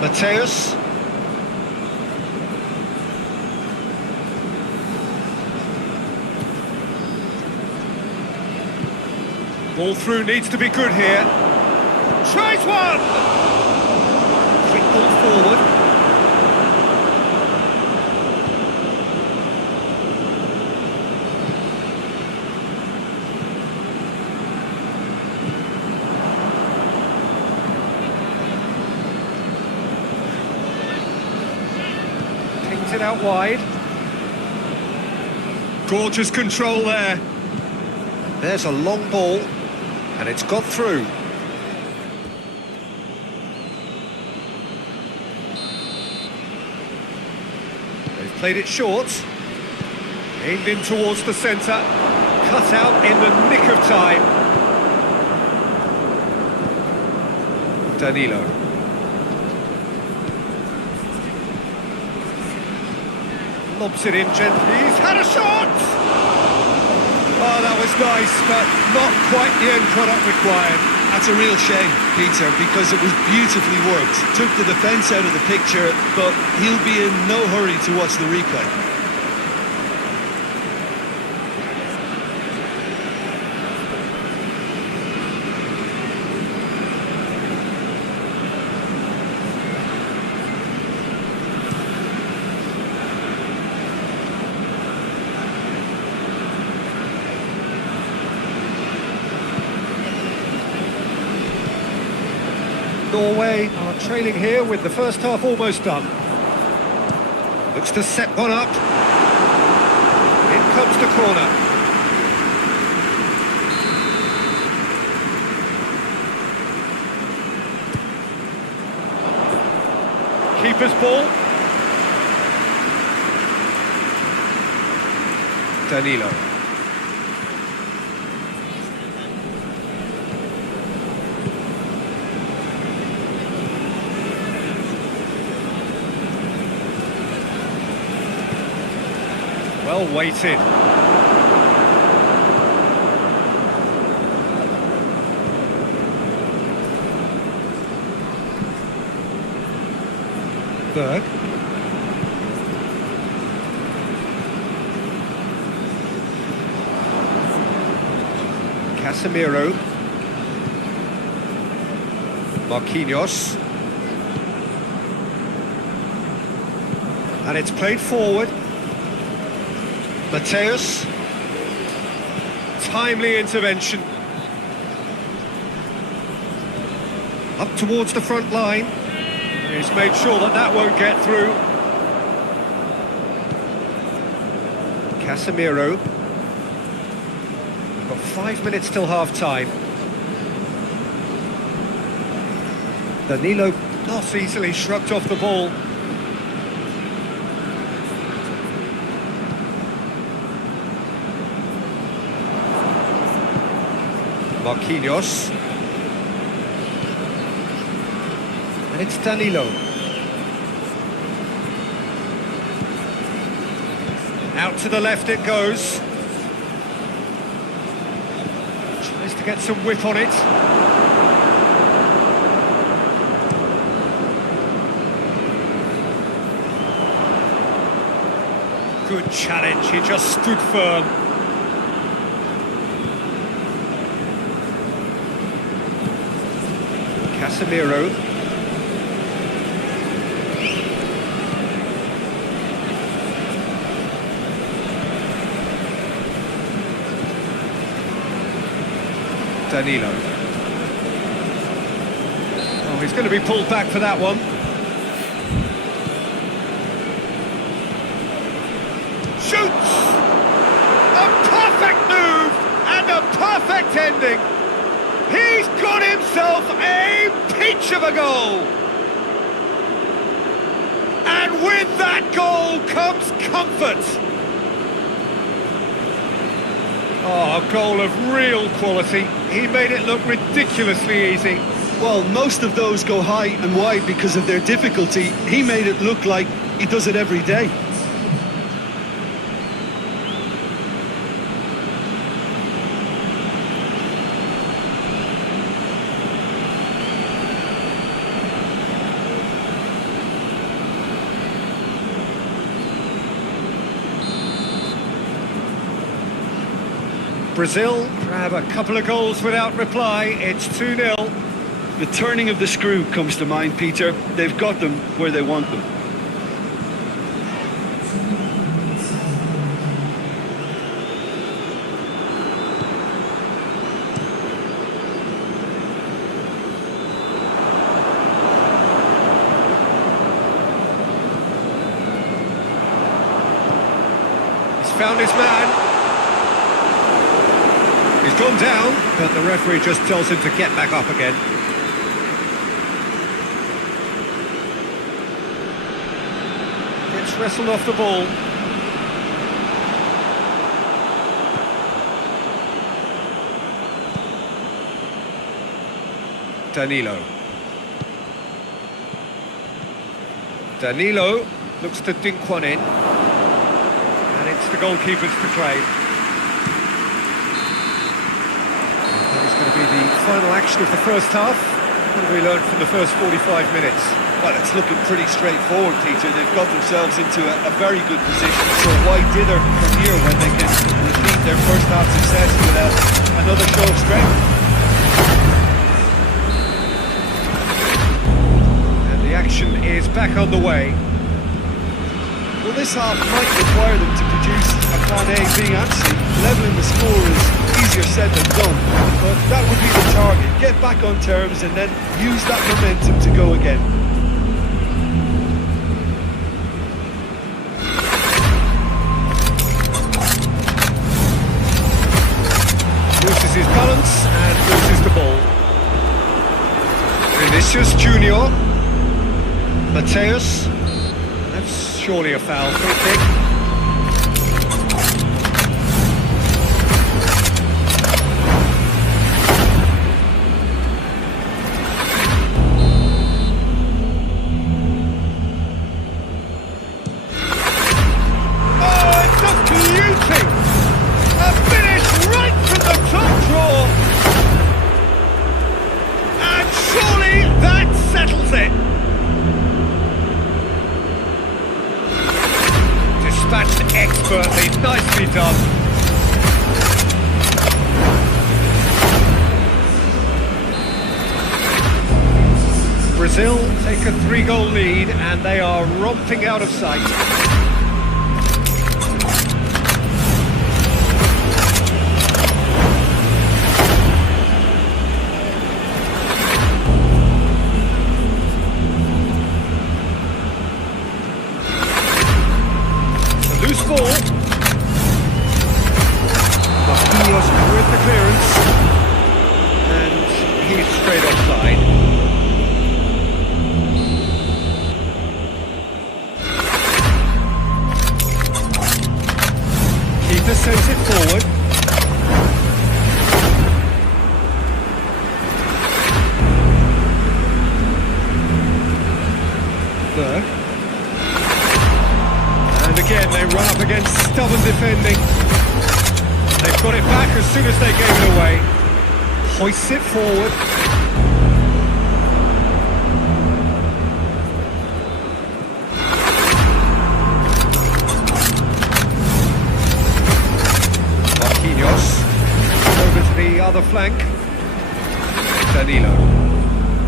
Mateus. Ball through needs to be good here. Tries one! Quick ball forward. Pings it out wide. Gorgeous control there. There's a long ball, and it's got through. They've played it short. Aimed in towards the centre. Cut out in the nick of time. Danilo. Lobs it in gently. He's had a shot! Oh, that was nice, but not quite the end product required. That's a real shame, Peter, because it was beautifully worked. Took the defence out of the picture, but he'll be in no hurry to watch the replay. Norway are trailing here with the first half almost done. Looks to set one up. In comes the corner. Keeper's ball. Danilo. Well weighted. Berg. Casemiro. Marquinhos. And it's played forward. Mateus. Timely intervention. Up towards the front line. He's made sure that that won't get through. Casemiro. Got 5 minutes till half-time. Danilo not easily shrugged off the ball. Marquinhos. And it's Danilo. Out to the left it goes. Tries to get some whip on it. Good challenge, he just stood firm. Casemiro. Danilo. Oh, he's going to be pulled back for that one. Shoots! A perfect move and a perfect ending. He's got himself a peach of a goal. And with that goal comes comfort. Oh, a goal of real quality. He made it look ridiculously easy. Well, most of those go high and wide because of their difficulty. He made it look like he does it every day. Brazil grab a couple of goals without reply. It's 2-0. The turning of the screw comes to mind, Peter. They've got them where they want them. He's found his man. He's gone down, but the referee just tells him to get back up again. Gets wrestled off the ball. Danilo looks to dink one in. And it's the goalkeeper's to claim. Going to be the final action of the first half. What have we learned from the first 45 minutes? Well, it's looking pretty straightforward, Peter. They've got themselves into a very good position, so why dither from here when they can repeat their first half success with another show of strength? And the action is back on the way. Well, this half might require them to produce a plan A, B and C. Levelling the score is easier said than done, but that would be the target. Get back on terms and then use that momentum to go again. Loses his balance and loses the ball. Vinicius Junior. Mateus. That's surely a foul. Free kick. Dispatched expertly, nicely done. Brazil take a 3-goal lead and they are romping out of sight. Loose ball. Vinicius with the clearance. And he's straight offside. Keeper sends it forward. Berg. And again, they run up against stubborn defending. They've got it back as soon as they gave it away. Hoists it forward. Marquinhos. Over to the other flank.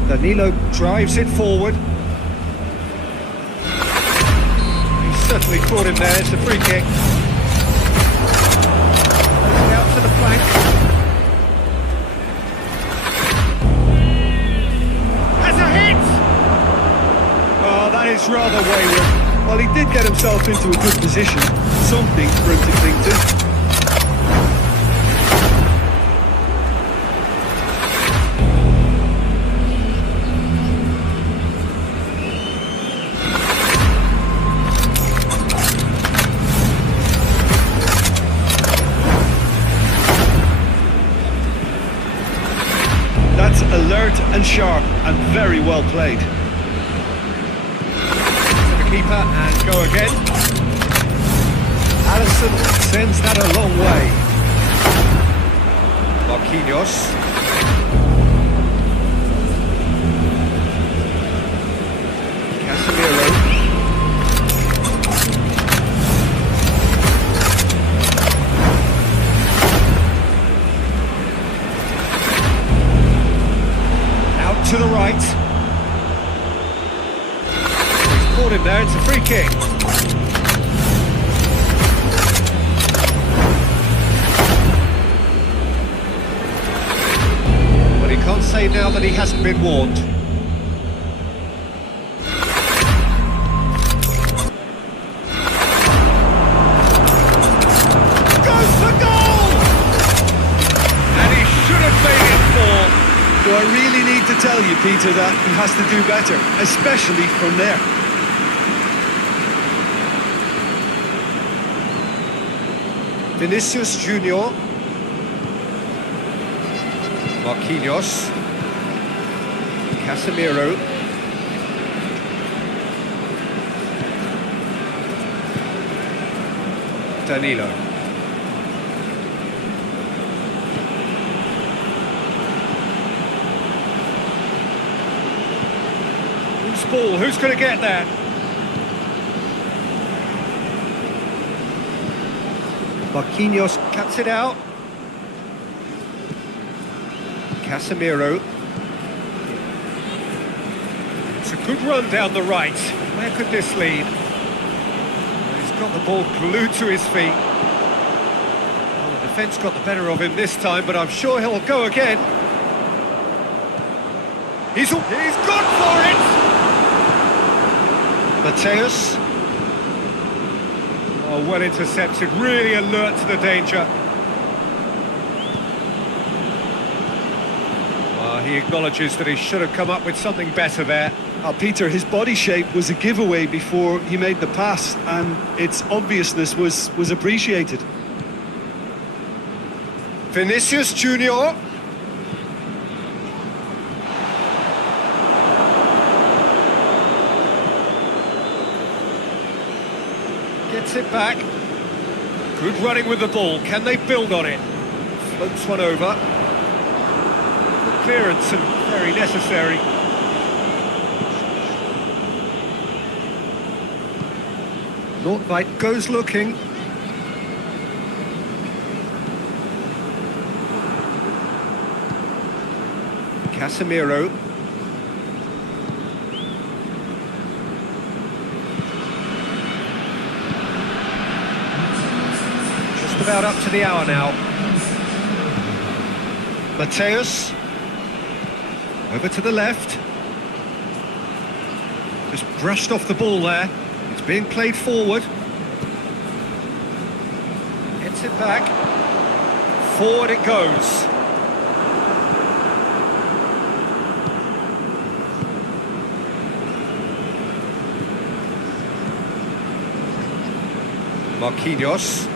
Danilo drives it forward. Certainly caught him there, it's a free kick. Plays it out to the flank. Has a hit! Oh, that is rather wayward. Well, he did get himself into a good position. Something for him to cling to. That's alert and sharp and very well played. To the keeper and go again. Alisson sends that a long way. Marquinhos. Casemiro. to the right. He's caught him there, it's a free kick. But he can't say now that he hasn't been warned. Do I really need to tell you, Peter, that he has to do better, especially from there? Vinicius Junior. Marquinhos. Casemiro. Danilo. Ball, who's going to get that? Marquinhos cuts it out. Casemiro. It's a good run down the right. Where could this lead? He's got the ball glued to his feet. Well, the defence got the better of him this time, but I'm sure he'll go again. He's gone for it! Mateus. Oh, well intercepted, really alert to the danger. He acknowledges that he should have come up with something better there. Peter, his body shape was a giveaway before he made the pass, and its obviousness was appreciated. Vinicius Junior. Gets it back. Good running with the ball. Can they build on it? Floats one over. Good clearance and very necessary. Nordtveit goes looking. Casemiro. About up to the hour now. Mateus over to the left. Just brushed off the ball there. It's being played forward. Gets it back. Forward it goes. Marquinhos.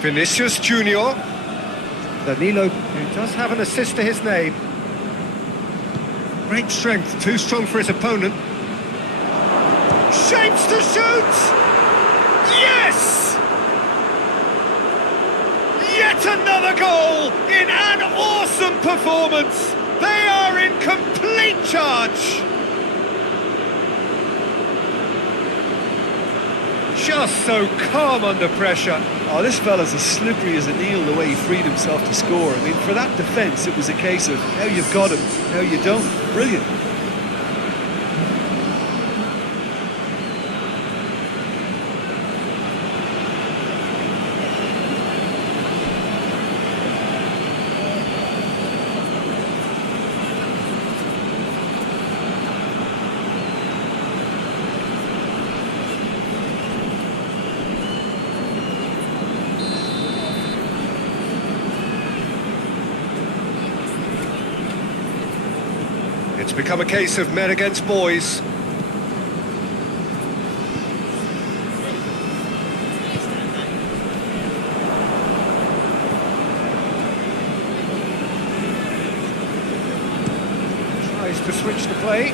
Vinicius Junior. Danilo, who does have an assist to his name. Great strength, too strong for his opponent. Shapes to shoot! Yes! Yet another goal in an awesome performance. They are in complete charge. Just so calm under pressure. Oh, this fella's as slippery as an eel the way he freed himself to score. I mean, for that defence, it was a case of how you've got him, how you don't. Brilliant. It's become a case of men against boys. Tries to switch the play.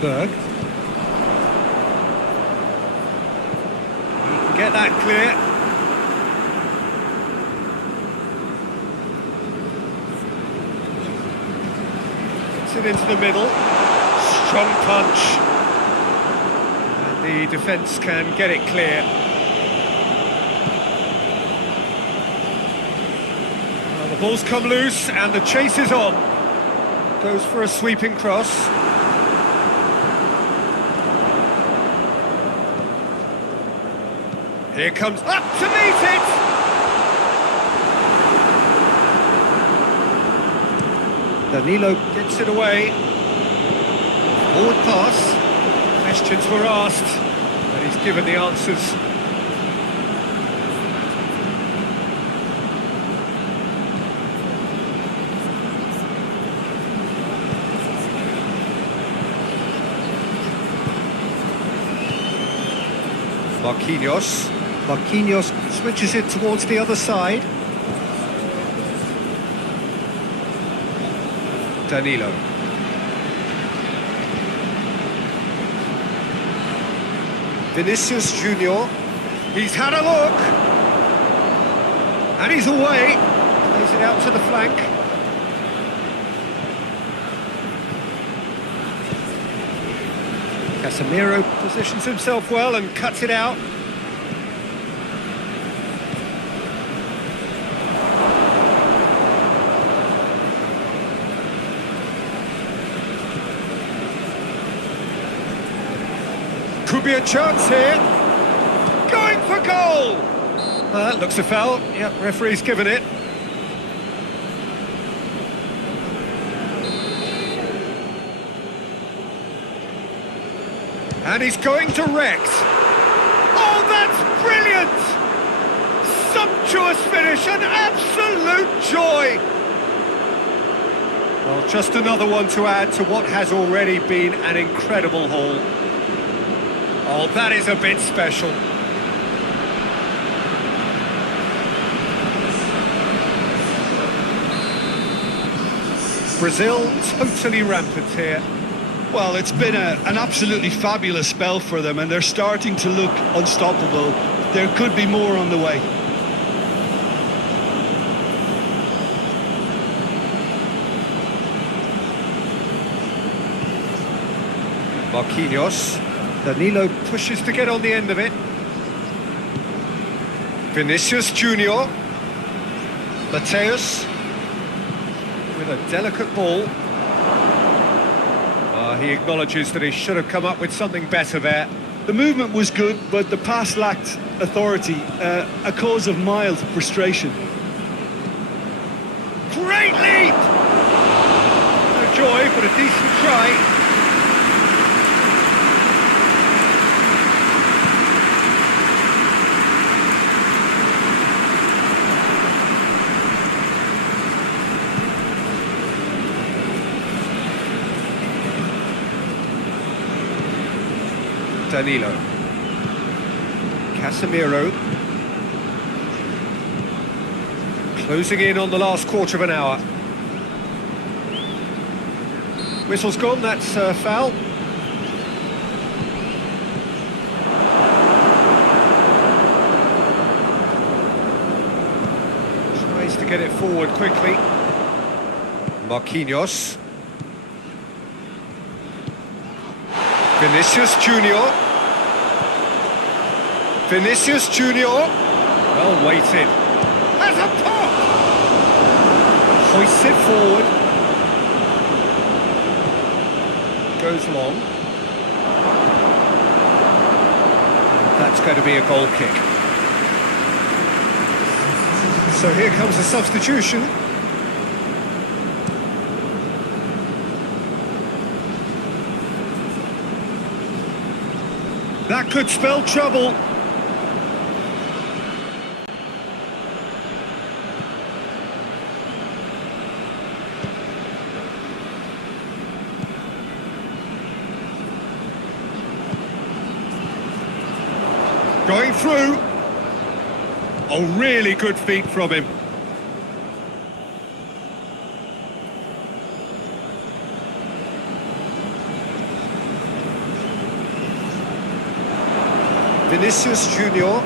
Berg. Get that clear. it into the middle. Strong punch. And the defence can get it clear. Well, the ball's come loose and the chase is on. Goes for a sweeping cross. Here comes up to meet it! Danilo gets it away. Forward pass. Questions were asked, and he's given the answers. Marquinhos switches it towards the other side. Danilo. Vinicius Junior. He's had a look. And he's away. Plays it out to the flank. Casemiro positions himself well and cuts it out. Could be a chance here. Going for goal! That looks a foul. Yep, referee's given it. And he's going direct. Oh, that's brilliant! Sumptuous finish, an absolute joy! Well, just another one to add to what has already been an incredible haul. Oh, that is a bit special. Brazil totally rampant here. Well, it's been an absolutely fabulous spell for them, and they're starting to look unstoppable. There could be more on the way. Marquinhos. Danilo pushes to get on the end of it. Vinicius Junior. Mateus with a delicate ball. He acknowledges that he should have come up with something better there. The movement was good, but the pass lacked authority, a cause of mild frustration. Great leap! No joy, but a decent try. Danilo. Casemiro. Closing in on the last quarter of an hour. Whistle's gone, that's foul. Tries to get it forward quickly. Marquinhos. Vinicius Junior. Vinicius Junior. Well weighted. Has a pop! Hoists it forward. Goes long. That's going to be a goal kick. So here comes a substitution. That could spell trouble. Going through. Oh, really good feet from him. Vinicius Junior.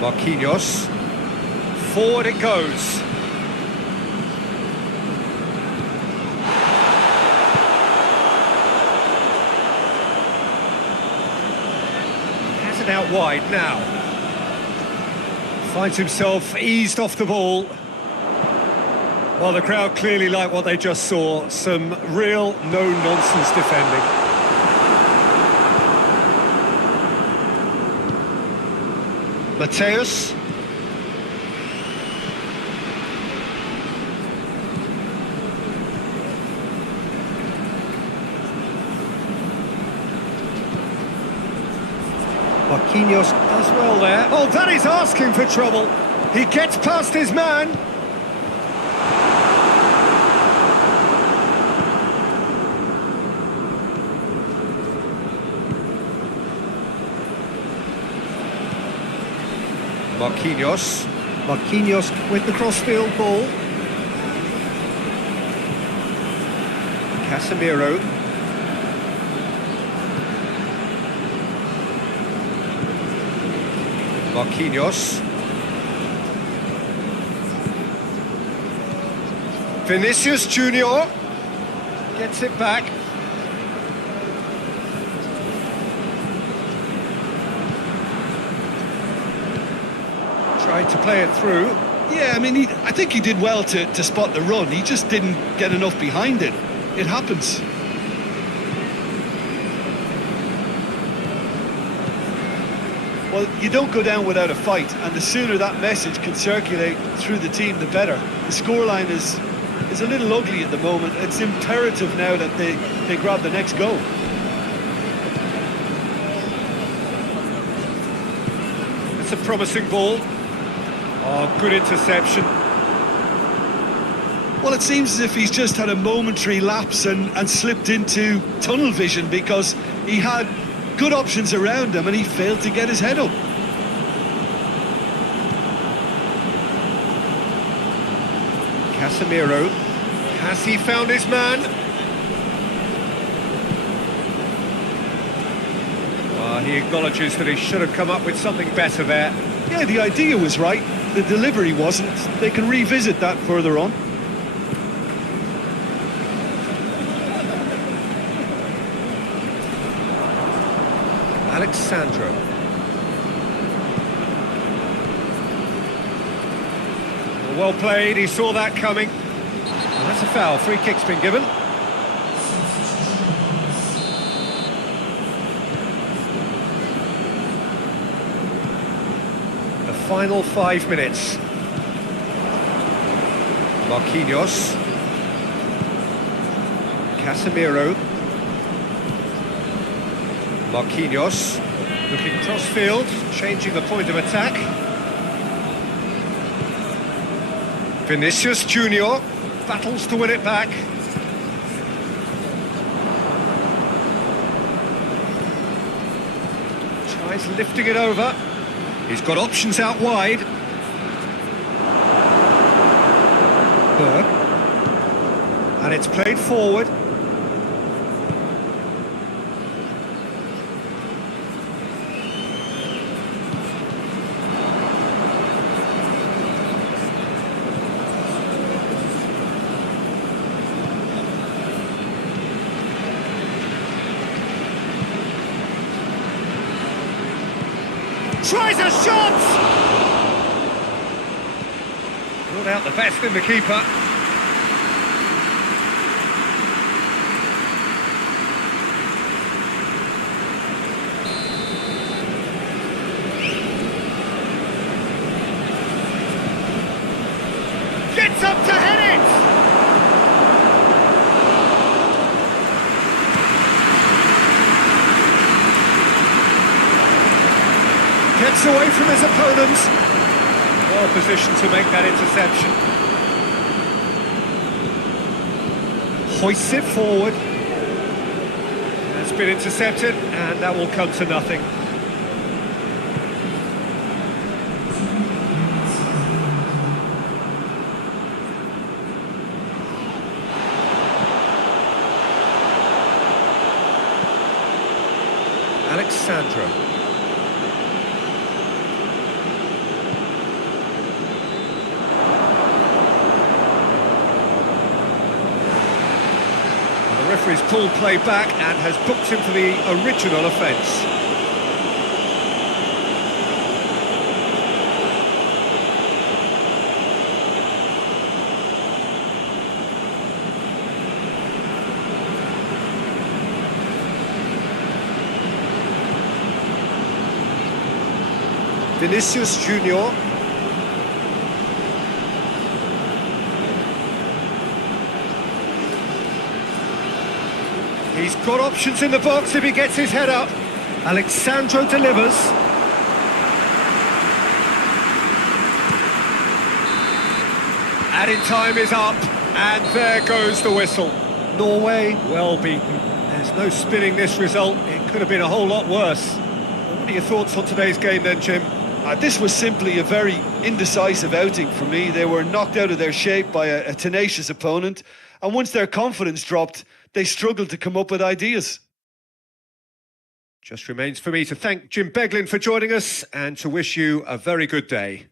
Marquinhos. Forward it goes. out wide now. Finds himself eased off the ball. Well, the crowd clearly like what they just saw. Some real no-nonsense defending. Mateus. Marquinhos does well there. Oh, that is asking for trouble. He gets past his man. Marquinhos. Marquinhos with the crossfield ball. Casemiro. Marquinhos. Vinicius Junior gets it back. Tried to play it through. Yeah, I mean, I think he did well to spot the run. He just didn't get enough behind it. It happens. Well, you don't go down without a fight, and the sooner that message can circulate through the team, the better. The scoreline is a little ugly at the moment. It's imperative now that they grab the next goal. It's a promising ball. Oh, good interception. Well, it seems as if he's just had a momentary lapse and slipped into tunnel vision, because he had good options around him and he failed to get his head up. Casemiro. Has he found his man? Well, he acknowledges that he should have come up with something better there. Yeah, the idea was right, the delivery wasn't. They can revisit that further on. Alexandro. Well played, he saw that coming. And that's a foul, free kick's been given. The final 5 minutes. Marquinhos. Casemiro. Marquinhos, looking cross-field, changing the point of attack. Vinicius Junior battles to win it back. Tries lifting it over. He's got options out wide. Berg. And it's played forward. Tries a shot! Brought out the best in the keeper. Gets up to head it! Gets away from his opponents. Well positioned to make that interception. Hoists it forward. That's been intercepted, and that will come to nothing. Alexandro. The referee's pulled play back and has booked him for the original offence. Vinicius Junior. He's got options in the box if he gets his head up. Alexandro delivers. Added time is up, and there goes the whistle. Norway, well beaten. There's no spinning this result. It could have been a whole lot worse. What are your thoughts on today's game then, Jim? This was simply a very indecisive outing for me. They were knocked out of their shape by a tenacious opponent, and once their confidence dropped, they struggled to come up with ideas. Just remains for me to thank Jim Beglin for joining us and to wish you a very good day.